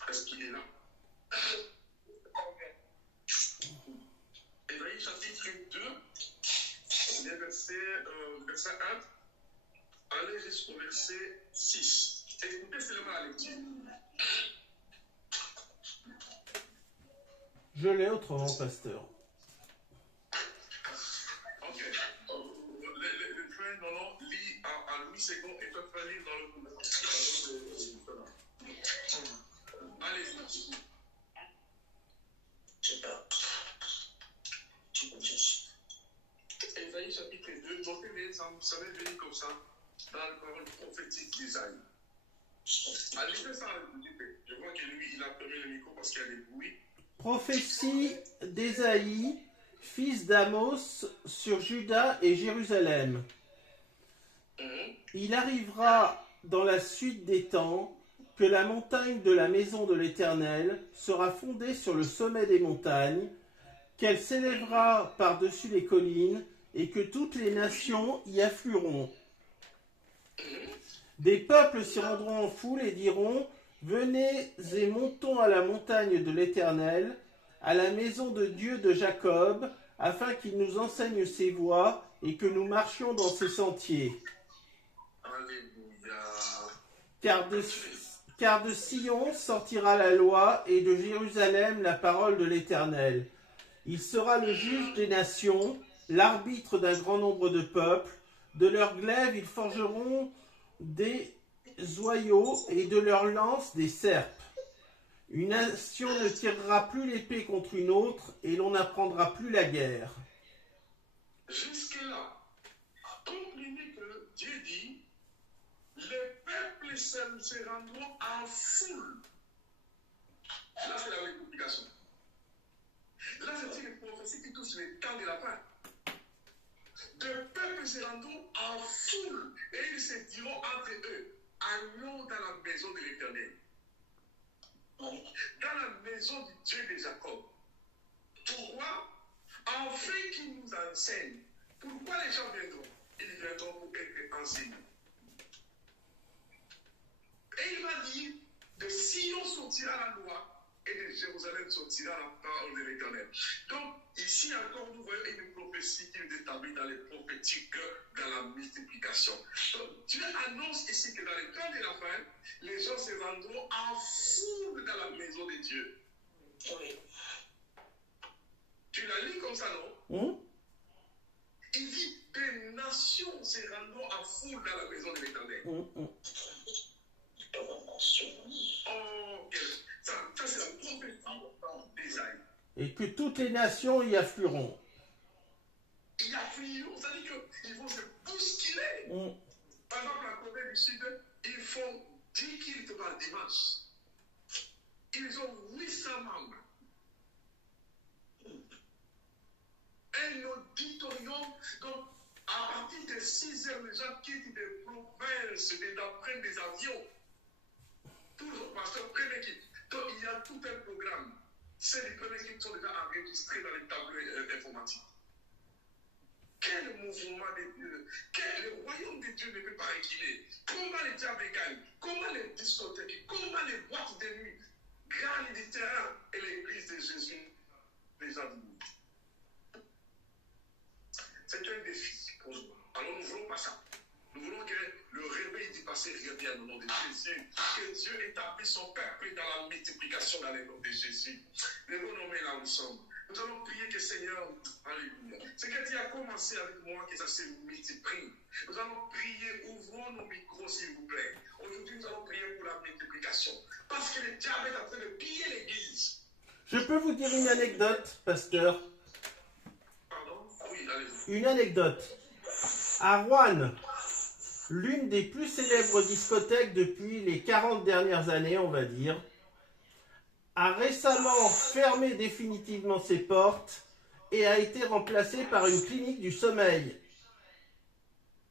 Est-ce qu'il est là? Ésaïe chapitre 2, les verset 1, allez jusqu'au verset 6. Écoutez seulement la lecture. Je l'ai autrement, pasteur. Ok. Le frère Nono lit à Louis II et peut faire lire dans le allez-y. Je sais pas. Ésaïe chapitre 2, notez-les, ça va venir comme ça dans la parole prophétique d'Ésaïe. Allez, fais ça, je vois que lui, il a fermé le micro parce qu'il y a des bruits. Prophétie d'Ésaïe, fils d'Amos, sur Juda et Jérusalem. Il arrivera dans la suite des temps que la montagne de la maison de l'Éternel sera fondée sur le sommet des montagnes, qu'elle s'élèvera par-dessus les collines et que toutes les nations y afflueront. Des peuples s'y rendront en foule et diront: venez et montons à la montagne de l'Éternel, à la maison de Dieu de Jacob, afin qu'il nous enseigne ses voies et que nous marchions dans ses sentiers. Alléluia. Car de Sion sortira la loi et de Jérusalem la parole de l'Éternel. Il sera le juge des nations, l'arbitre d'un grand nombre de peuples. De leurs glaives ils forgeront des joyaux et de leurs lances des serpes. Une nation ne tirera plus l'épée contre une autre et l'on n'apprendra plus la guerre. Jusque-là, comprenez que Dieu dit, les peuples se rendront en foule. Là, c'est la multiplication. Là, c'est une prophétie qui touche les temps de la fin. Les peuples se rendront en foule et ils se diront entre eux: allons dans la maison de l'Éternel, dans la maison du Dieu de Jacob. Pourquoi? Afin qu'il nous enseigne. Pourquoi les gens viendront? Ils viendront pour être enseignés. Et il va dire: de Sion sortira la loi et de Jérusalem sortira la parole parole de l'Éternel. Donc, ici encore, nous voyons une prophétie qui est établie dans les prophétiques, dans la multiplication. Donc, Dieu annonce ici que dans le temps de la fin, les gens se rendront en foule dans la maison de Dieu. Oui. Tu la lis comme ça, non? Il dit, des nations se rendront en foule dans la maison de l'Éternel. Oh, ça c'est la prophétie d'Ésaïe. Et que toutes les nations y afflueront. Il afflueront, c'est-à-dire qu'ils vont se bousculer. Par exemple, la Corée du Sud, ils font 10 kilts par dimanche. Ils ont 800 membres. Un auditorium, donc à partir de 6 heures, les gens quittent des provinces, prennent des avions. Tous les pasteurs prennent l'équipe. Donc il y a tout un programme. Ces premiers qui sont déjà enregistrés dans les tableaux informatiques. Quel mouvement de Dieu, le royaume de Dieu ne peut pas réguler. Comment les diables gagnent, comment les discothèques, comment les boîtes de nuit gagnent du terrain et l'église de Jésus les a dit. C'est un défi pour nous. Alors nous ne voulons pas ça. Nous voulons que le réveil du passé revienne au nom de Jésus. Que Dieu établisse son peuple dans la multiplication dans le nom de Jésus. Les renommés là où nous sommes. Nous allons prier que Seigneur, alléluia. Ce que Dieu a commencé avec moi, que ça se multiplie. Nous allons prier, ouvrons nos micros s'il vous plaît. Aujourd'hui nous allons prier pour la multiplication. Parce que le diable est en train de piller l'église. Je peux vous dire une anecdote, pasteur? Pardon? Oui, allez-y. Une anecdote. À Rouen, l'une des plus célèbres discothèques depuis les 40 dernières années, on va dire, a récemment fermé définitivement ses portes et a été remplacée par une clinique du sommeil.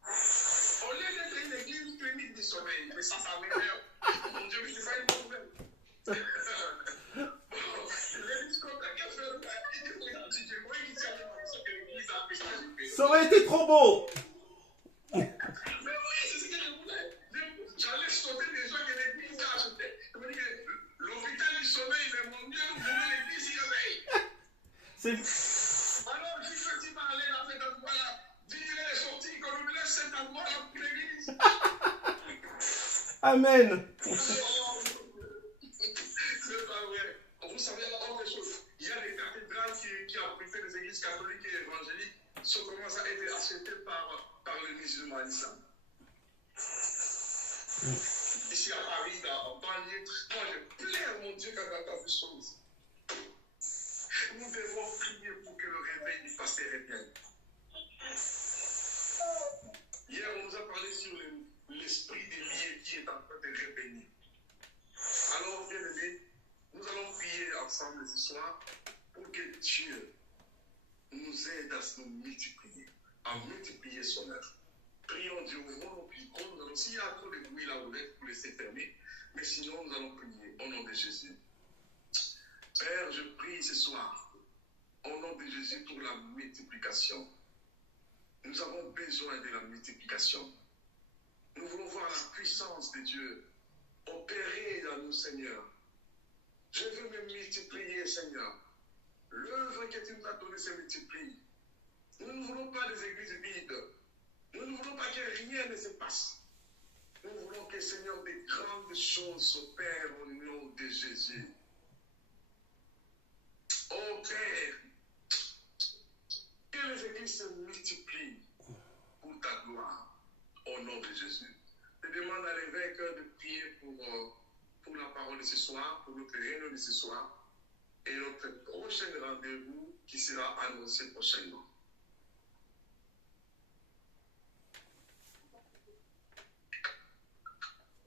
Au lieu d'être une église, une clinique du sommeil, mais ça m'énerve. Mon Dieu, mais c'est pas une nouvelle. Les discothèques, qu'est-ce que Ça aurait été trop beau. Mais oui, c'est ce que je voulais. J'allais sauter des gens que l'église a acheté. Je me dis que l'hôpital du sommeil, mais mon Dieu, nous voulons l'église du sommeil. Alors, je suis petit par aller dans cet endroit-là. Dites-les les sorties, qu'on nous laisse cet endroit-là pour l'église. Amen. C'est pas vrai. Vous savez, autre chose. Il y a des cathédrales qui abritaient des églises catholiques et évangéliques. Ça commence à être acheté par les musulmans l'islam. Ici à Paris, en banlieue, moi je pleure mon Dieu quand j'entends ces choses. Nous devons prier pour que le réveil du passé revienne. Hier, on nous a parlé sur l'esprit des liés qui est en train de revenir. Alors, bien aimés, nous allons prier ensemble ce soir pour que Dieu nous aide à nous multiplier, à multiplier son œuvre. Prions Dieu, ouvrons nos micros. S'il y a trop de bruit là où on est, pour laisser fermer. Mais sinon, nous allons prier au nom de Jésus. Père, je prie ce soir, au nom de Jésus, pour la multiplication. Nous avons besoin de la multiplication. Nous voulons voir la puissance de Dieu opérer dans nous, Seigneur. Je veux me multiplier, Seigneur. L'œuvre que tu nous as donnée se multiplie. Nous ne voulons pas des églises vides. Nous ne voulons pas que rien ne se passe. Nous voulons que, Seigneur, des grandes choses s'opèrent au nom de Jésus. Oh Père, que les églises se multiplient pour ta gloire, au nom de Jésus. Je demande à l'évêque de prier pour la parole de ce soir, pour notre réunion de ce soir, et notre prochain rendez-vous qui sera annoncé prochainement.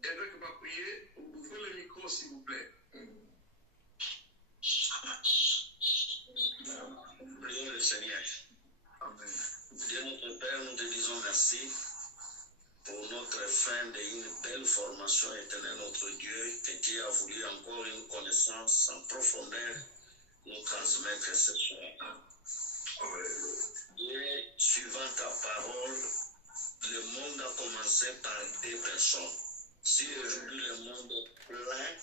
Évêque va prier, ouvrez le micro s'il vous plaît. Prions le Seigneur. Amen. Dieu notre Père, nous te disons merci pour notre fin d'une belle formation éternelle, notre Dieu, que tu as voulu encore une connaissance en profondeur nous transmettre ce soir. Dieu, suivant ta parole, le monde a commencé par 2 personnes. Si aujourd'hui le monde est plein,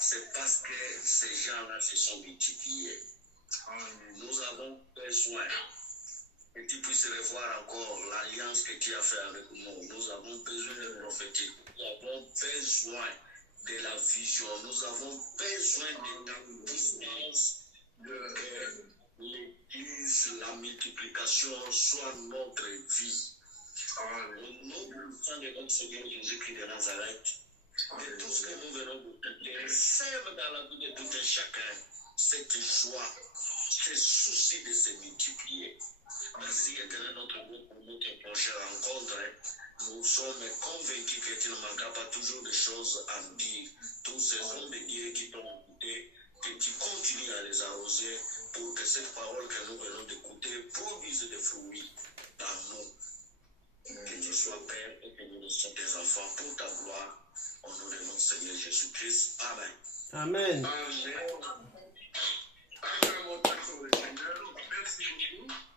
c'est parce que ces gens-là se sont multipliés. besoin que tu puisses revoir encore l'alliance que tu as fait avec nous. Nous avons besoin de prophétique. Nous avons besoin de la vision. Nous avons besoin de ta puissance. Que l'Église, la multiplication soit notre vie. Au nom du sang de notre Seigneur Jésus-Christ de Nazareth, de tout ce que nous venons de recevre dans la vie de tout un chacun, cette joie, ce souci de se multiplier. Merci, éternel notre Dieu, pour notre prochaine rencontre. Nous sommes convaincus que tu ne manqueras pas toujours de choses à nous dire. Tous ces hommes de Dieu qui t'ont écouté, que tu continues à les arroser pour que cette parole que nous venons d'écouter produise des fruits dans nous. Que tu sois Père et que nous sommes tes enfants pour ta gloire. Au nom de notre Seigneur Jésus-Christ. Amen. Amen. Amen. Amen, mon Père, Seigneur. Merci beaucoup.